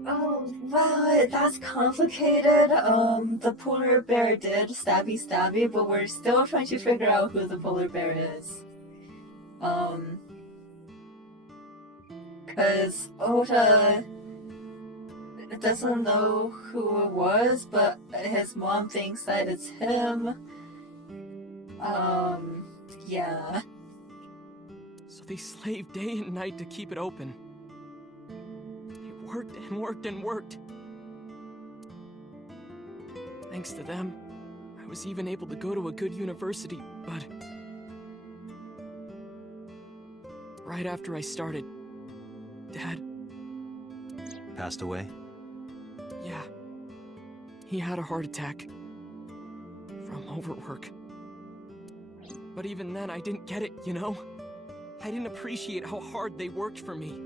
Oh, wow, that's complicated. The polar bear did stabby stabby, but we're still trying to figure out who the polar bear is. Cause Ota doesn't know who it was, but his mom thinks that it's him. Yeah. So they slaved day and night to keep it open. It worked and worked and worked. Thanks to them, I was even able to go to a good university, but right after I started, Dad... Passed away? Yeah. He had a heart attack. From overwork. But even then, I didn't get it, you know? I didn't appreciate how hard they worked for me.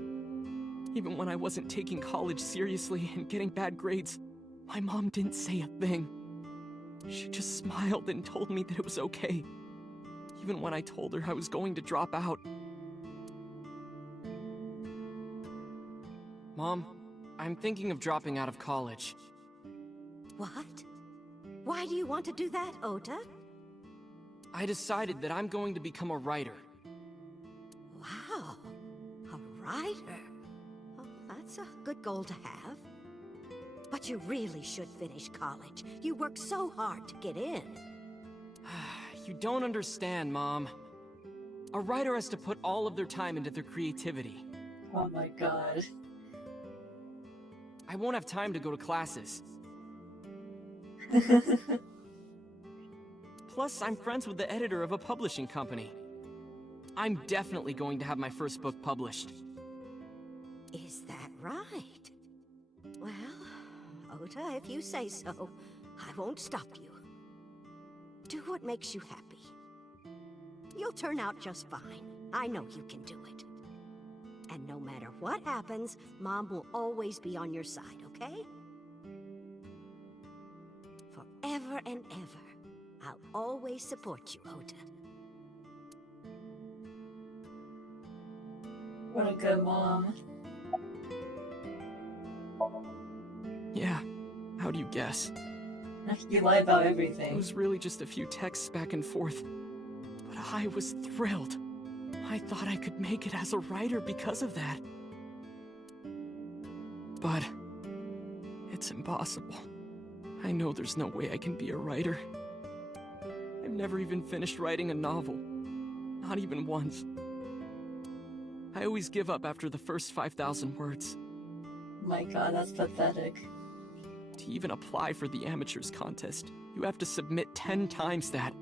Even when I wasn't taking college seriously and getting bad grades, my mom didn't say a thing. She just smiled and told me that it was okay. Even when I told her I was going to drop out. Mom, I'm thinking of dropping out of college. What? Why do you want to do that, Ota? I decided that I'm going to become a writer. Wow, a writer. Oh, that's a good goal to have. But you really should finish college. You worked so hard to get in. You don't understand, Mom. A writer has to put all of their time into their creativity. Oh my god. I won't have time to go to classes. Plus, I'm friends with the editor of a publishing company. I'm definitely going to have my first book published. Is that right? Well, Ota, if you say so, I won't stop you. Do what makes you happy. You'll turn out just fine. I know you can do it. And no matter what happens, Mom will always be on your side, okay? Forever and ever, I'll always support you, Ota. What a good mom. Yeah, how do you guess? You lie about It everything. was really just a few texts back and forth. But I was thrilled. I thought I could make it as a writer because of that. But it's impossible. I know there's no way I can be a writer. I've never even finished writing a novel. Not even once. I always give up after the first 5,000 words. My god, that's pathetic. To even apply for the amateurs contest, you have to submit 10 times that.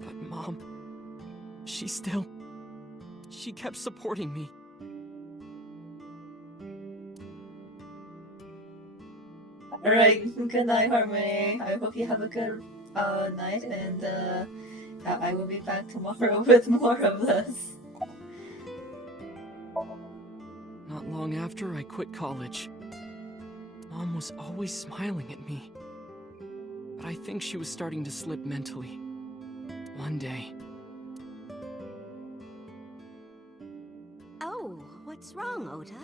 But Mom, she kept supporting me. Alright, good night, Harmony. I hope you have a good night, and I will be back tomorrow with more of this. Not long after I quit college, Mom was always smiling at me. But I think she was starting to slip mentally. One day. Oh, what's wrong, Ota?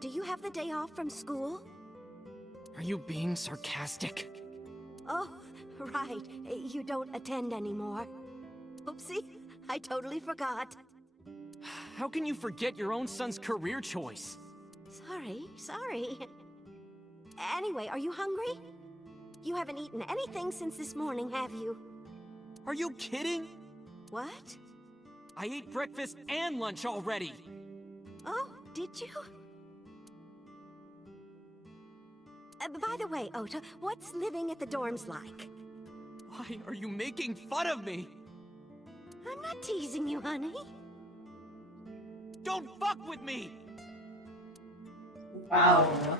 Do you have the day off from school? Are you being sarcastic? Oh, right. You don't attend anymore. Oopsie, I totally forgot. How can you forget your own son's career choice? Sorry. Anyway, are you hungry? You haven't eaten anything since this morning, have you? Are you kidding? What? I ate breakfast and lunch already. Oh, did you? By the way, Ota, what's living at the dorms like? Why are you making fun of me? I'm not teasing you, honey. Don't fuck with me! Wow.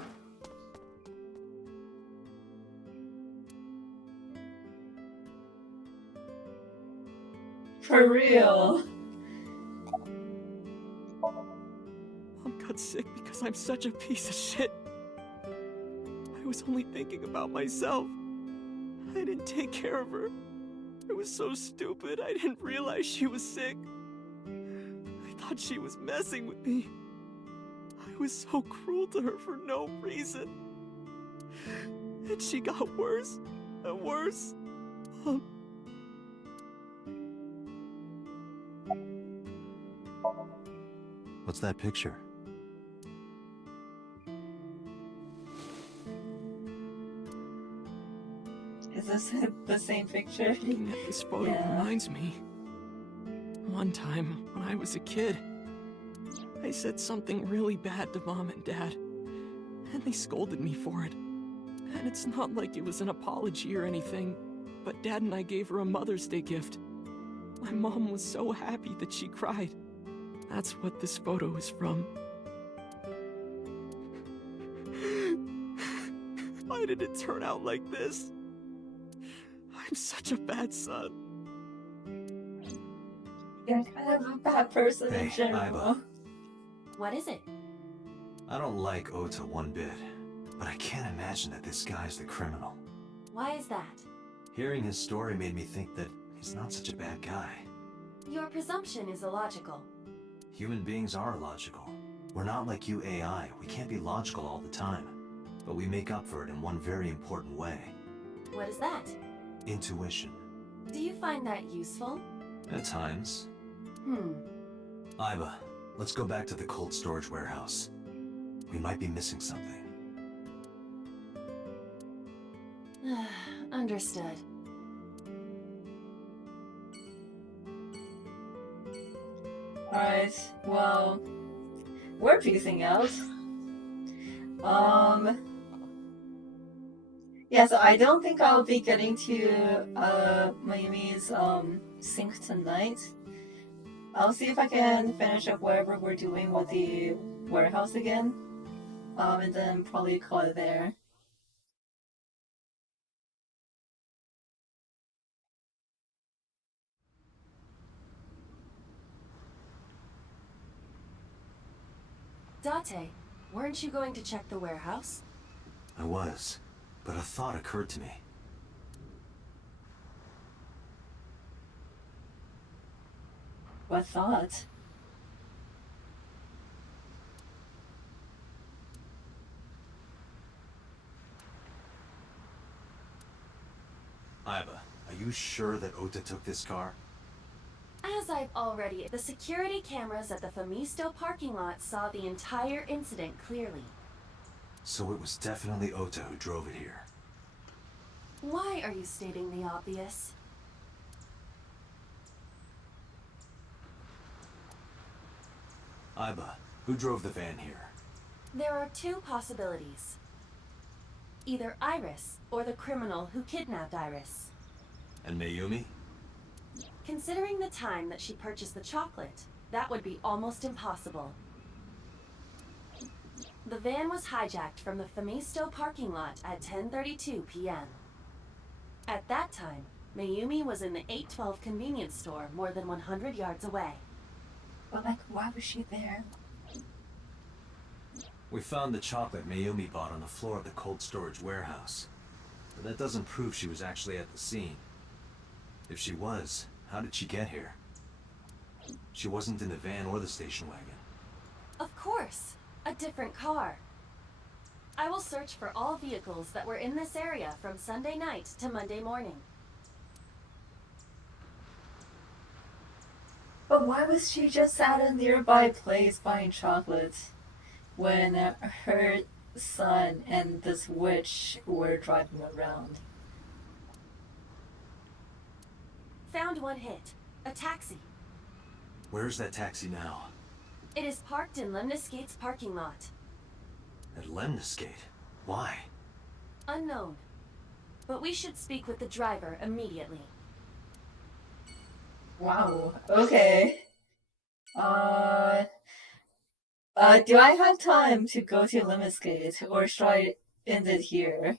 For real. Mom got sick because I'm such a piece of shit. I was only thinking about myself. I didn't take care of her. I was so stupid, I didn't realize she was sick. I thought she was messing with me. I was so cruel to her for no reason. And she got worse and worse. What's that picture? Is this the same picture? Looking at this photo reminds me. One time, when I was a kid, I said something really bad to Mom and Dad, and they scolded me for it. And it's not like it was an apology or anything, but Dad and I gave her a Mother's Day gift. My mom was so happy that she cried. That's what this photo is from. Why did it turn out like this? I'm such a bad son. You're kind of a bad person in Hey, general. Iba. What is it? I don't like Ota one bit, but I can't imagine that this guy's the criminal. Why is that? Hearing his story made me think that he's not such a bad guy. Your presumption is illogical. Human beings are illogical. We're not like you AI. We can't be logical all the time. But we make up for it in one very important way. What is that? Intuition. Do you find that useful? At times. Iba, let's go back to the cold storage warehouse. We might be missing something. Understood. Alright, well, we're piecing out. Yeah, so I don't think I'll be getting to Mayumi's sink tonight. I'll see if I can finish up whatever we're doing with the warehouse again. And then probably call it there. Date, weren't you going to check the warehouse? I was, but a thought occurred to me. What thought? Iba, are you sure that Ota took this car? As I've already... The security cameras at the Famisto parking lot saw the entire incident clearly. So it was definitely Ota who drove it here. Why are you stating the obvious? Iba, who drove the van here? There are two possibilities. Either Iris, or the criminal who kidnapped Iris. And Mayumi? Considering the time that she purchased the chocolate, that would be almost impossible. The van was hijacked from the Famisto parking lot at 10:32 p.m. At that time, Mayumi was in the 812 convenience store more than 100 yards away. But like, why was she there? We found the chocolate Mayumi bought on the floor of the cold storage warehouse. But that doesn't prove she was actually at the scene. If she was, how did she get here? She wasn't in the van or the station wagon. Of course, a different car. I will search for all vehicles that were in this area from Sunday night to Monday morning. But why was she just at a nearby place buying chocolate when her son and this witch were driving around? Found one hit. A taxi. Where's that taxi now? It is parked in Lemniscate's parking lot. At Lemniscate? Why? Unknown. But we should speak with the driver immediately. Wow, okay. Do I have time to go to Lemniscate, or should I end it here?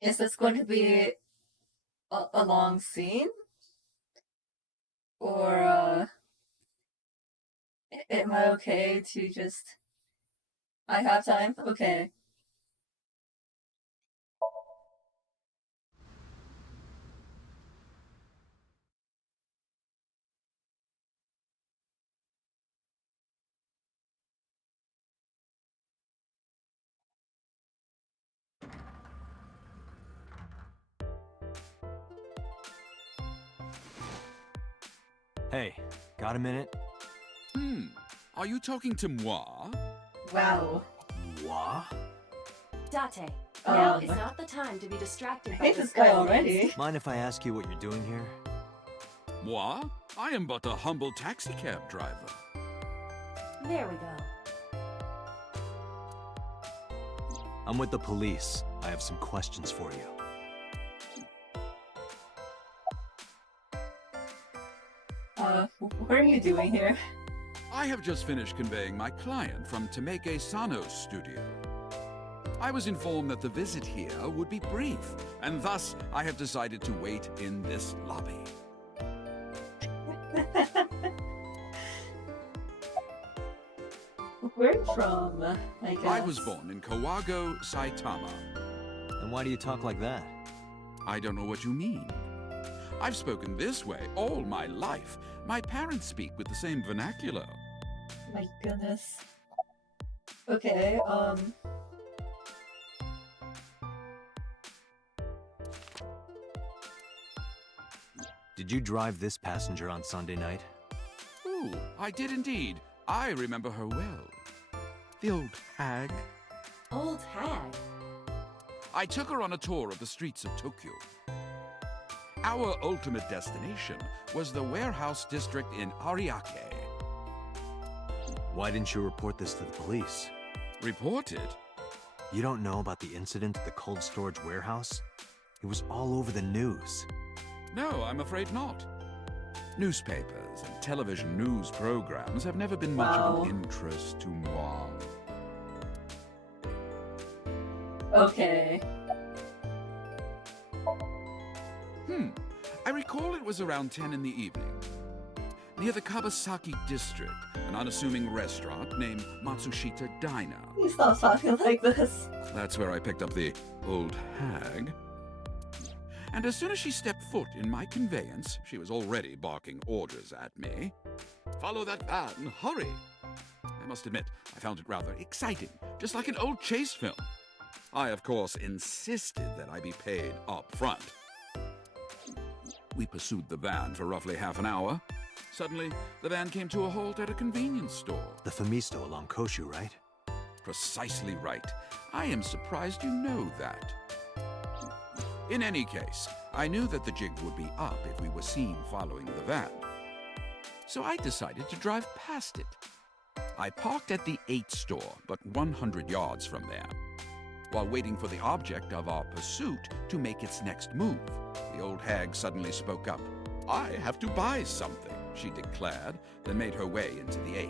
Is this going to be a long scene? Or, am I okay to just... I have time? Okay. Hey, got a minute? Are you talking to moi? Wow. What? Date, now is not the time to be distracted I by hate this guy already. Mind if I ask you what you're doing here? Moi? I am but a humble taxicab driver. There we go. I'm with the police. I have some questions for you. What are you doing here? I have just finished conveying my client from Temeke Sano's studio. I was informed that the visit here would be brief, and thus I have decided to wait in this lobby. Where are you from, I guess? I was born in Kawago, Saitama. And why do you talk like that? I don't know what you mean. I've spoken this way all my life. My parents speak with the same vernacular. My goodness. Okay, Did you drive this passenger on Sunday night? Oh, I did indeed. I remember her well. The old hag. Old hag? I took her on a tour of the streets of Tokyo. Our ultimate destination was the warehouse district in Ariake. Why didn't you report this to the police? Reported? You don't know about the incident at the cold storage warehouse? It was all over the news. No, I'm afraid not. Newspapers and television news programs have never been much of an interest to moi. okay. I recall it was around 10 in the evening. Near the Kabasaki district, an unassuming restaurant named Matsushita Diner. Please stop talking like this. That's where I picked up the old hag. And as soon as she stepped foot in my conveyance, she was already barking orders at me. Follow that van, hurry! I must admit, I found it rather exciting, just like an old chase film. I, of course, insisted that I be paid up front. We pursued the van for roughly half an hour. Suddenly, the van came to a halt at a convenience store. The Famisto along Koshu, right? Precisely right. I am surprised you know that. In any case, I knew that the jig would be up if we were seen following the van. So I decided to drive past it. I parked at the 8 store, but 100 yards from there. While waiting for the object of our pursuit to make its next move, the old hag suddenly spoke up. I have to buy something, she declared, then made her way into the 8.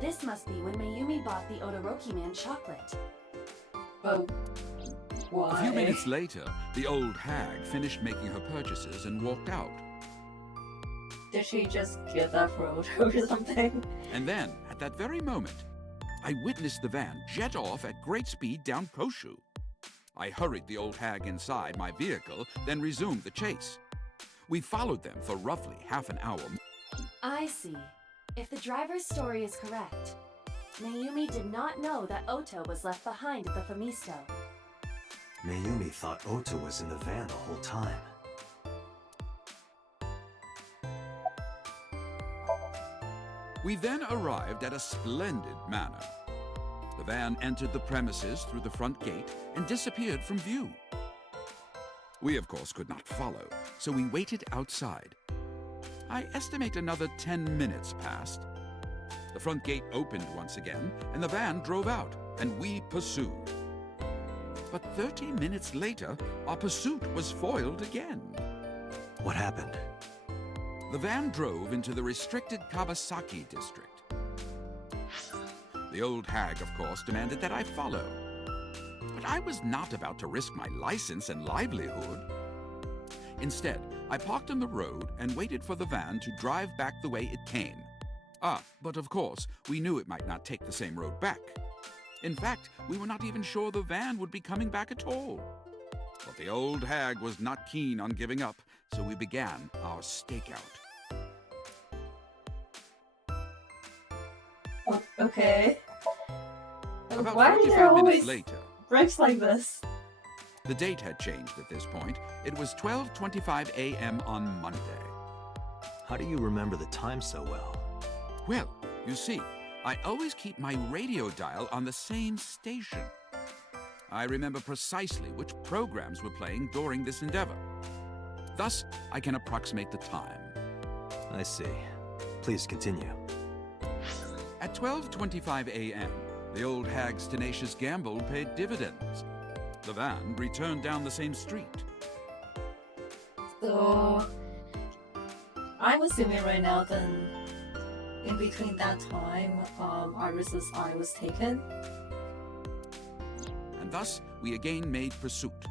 This must be when Mayumi bought the Odoroki Man chocolate. Oh, why? A few minutes later, the old hag finished making her purchases and walked out. Did she just give that for Odo or something? And then, at that very moment, I witnessed the van jet off at great speed down Koshu. I hurried the old hag inside my vehicle, then resumed the chase. We followed them for roughly half an hour. I see. If the driver's story is correct, Mayumi did not know that Oto was left behind at the Famisto. Mayumi thought Ota was in the van the whole time. We then arrived at a splendid manor. The van entered the premises through the front gate and disappeared from view. We, of course, could not follow, so we waited outside. I estimate another 10 minutes passed. The front gate opened once again, and the van drove out, and we pursued. But 30 minutes later, our pursuit was foiled again. What happened? The van drove into the restricted Kabasaki district. The old hag, of course, demanded that I follow. But I was not about to risk my license and livelihood. Instead, I parked on the road and waited for the van to drive back the way it came. But of course, we knew it might not take the same road back. In fact, we were not even sure the van would be coming back at all. But the old hag was not keen on giving up, so we began our stakeout. Okay. About Why are 45 there minutes always later, breaks like this? the date had changed at this point. It was 12:25 a.m. on Monday. How do you remember the time so well? Well, you see, I always keep my radio dial on the same station. I remember precisely which programs were playing during this endeavor. Thus, I can approximate the time. I see. Please continue. At 12:25 a.m., the old hag's tenacious gamble paid dividends. The van returned down the same street. So, I'm assuming right now then, in between that time, Iris's eye was taken. And thus, we again made pursuit.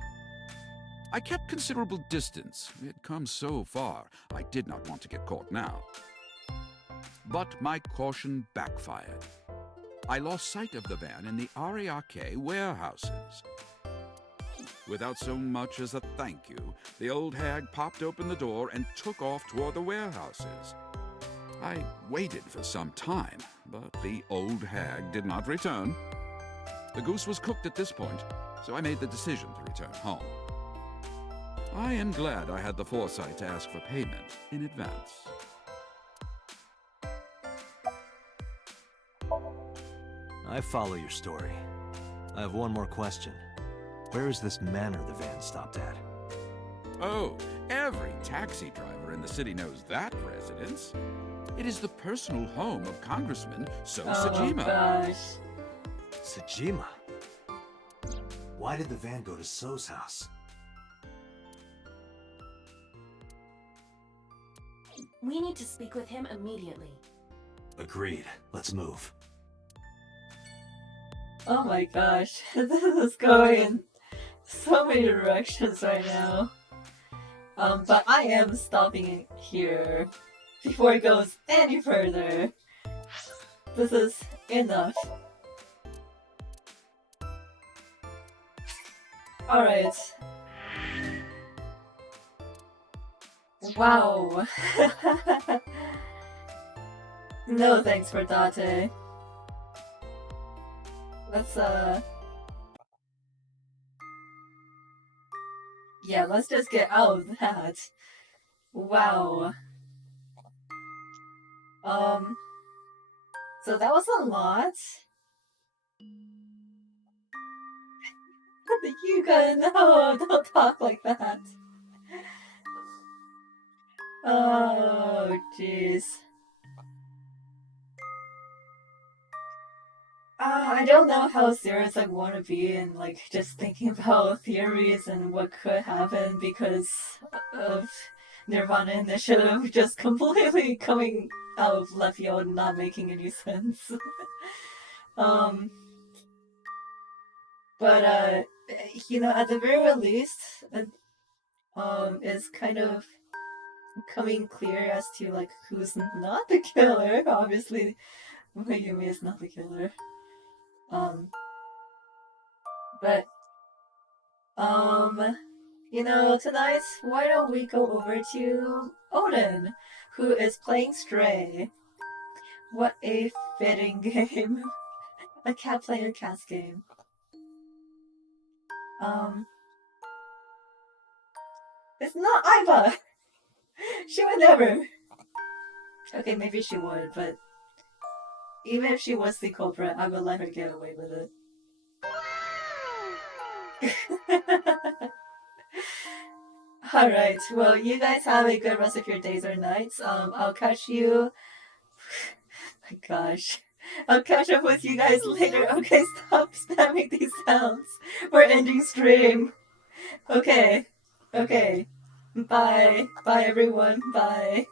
I kept considerable distance. It had come so far, I did not want to get caught now. But my caution backfired. I lost sight of the van in the Ariake warehouses. Without so much as a thank you, the old hag popped open the door and took off toward the warehouses. I waited for some time, but the old hag did not return. The goose was cooked at this point, so I made the decision to return home. I am glad I had the foresight to ask for payment in advance. I follow your story. I have one more question. Where is this manor the van stopped at? Oh, every taxi driver in the city knows that residence. It is the personal home of Congressman Sajima. Oh gosh. Sajima? Why did the van go to So's house? We need to speak with him immediately. Agreed. Let's move. Oh my gosh, this is going in so many directions right now. But I am stopping it here before it goes any further. This is enough. Alright. Wow. No thanks for Date. Let's yeah, let's just get out of that. Wow. So that was a lot. You gotta know, don't talk like that. Oh, jeez. I don't know how serious I want to be in, like, just thinking about theories and what could happen because of Nirvana Initiative just completely coming out of left field and not making any sense. But, you know, at the very least, it's kind of coming clear as to, like, who's not the killer. Obviously, Mayumi is not the killer. But, you know, tonight, why don't we go over to Odin, who is playing Stray. What a fitting game. A cat player cat's game. It's not Aiba! She would never! Okay, maybe she would, but even if she was the culprit, I would let her get away with it. Alright, well, you guys have a good rest of your days or nights. I'll catch you... my gosh. I'll catch up with you guys later. Okay, stop spamming these sounds. We're ending stream. Okay. Okay. Bye. Bye, everyone. Bye.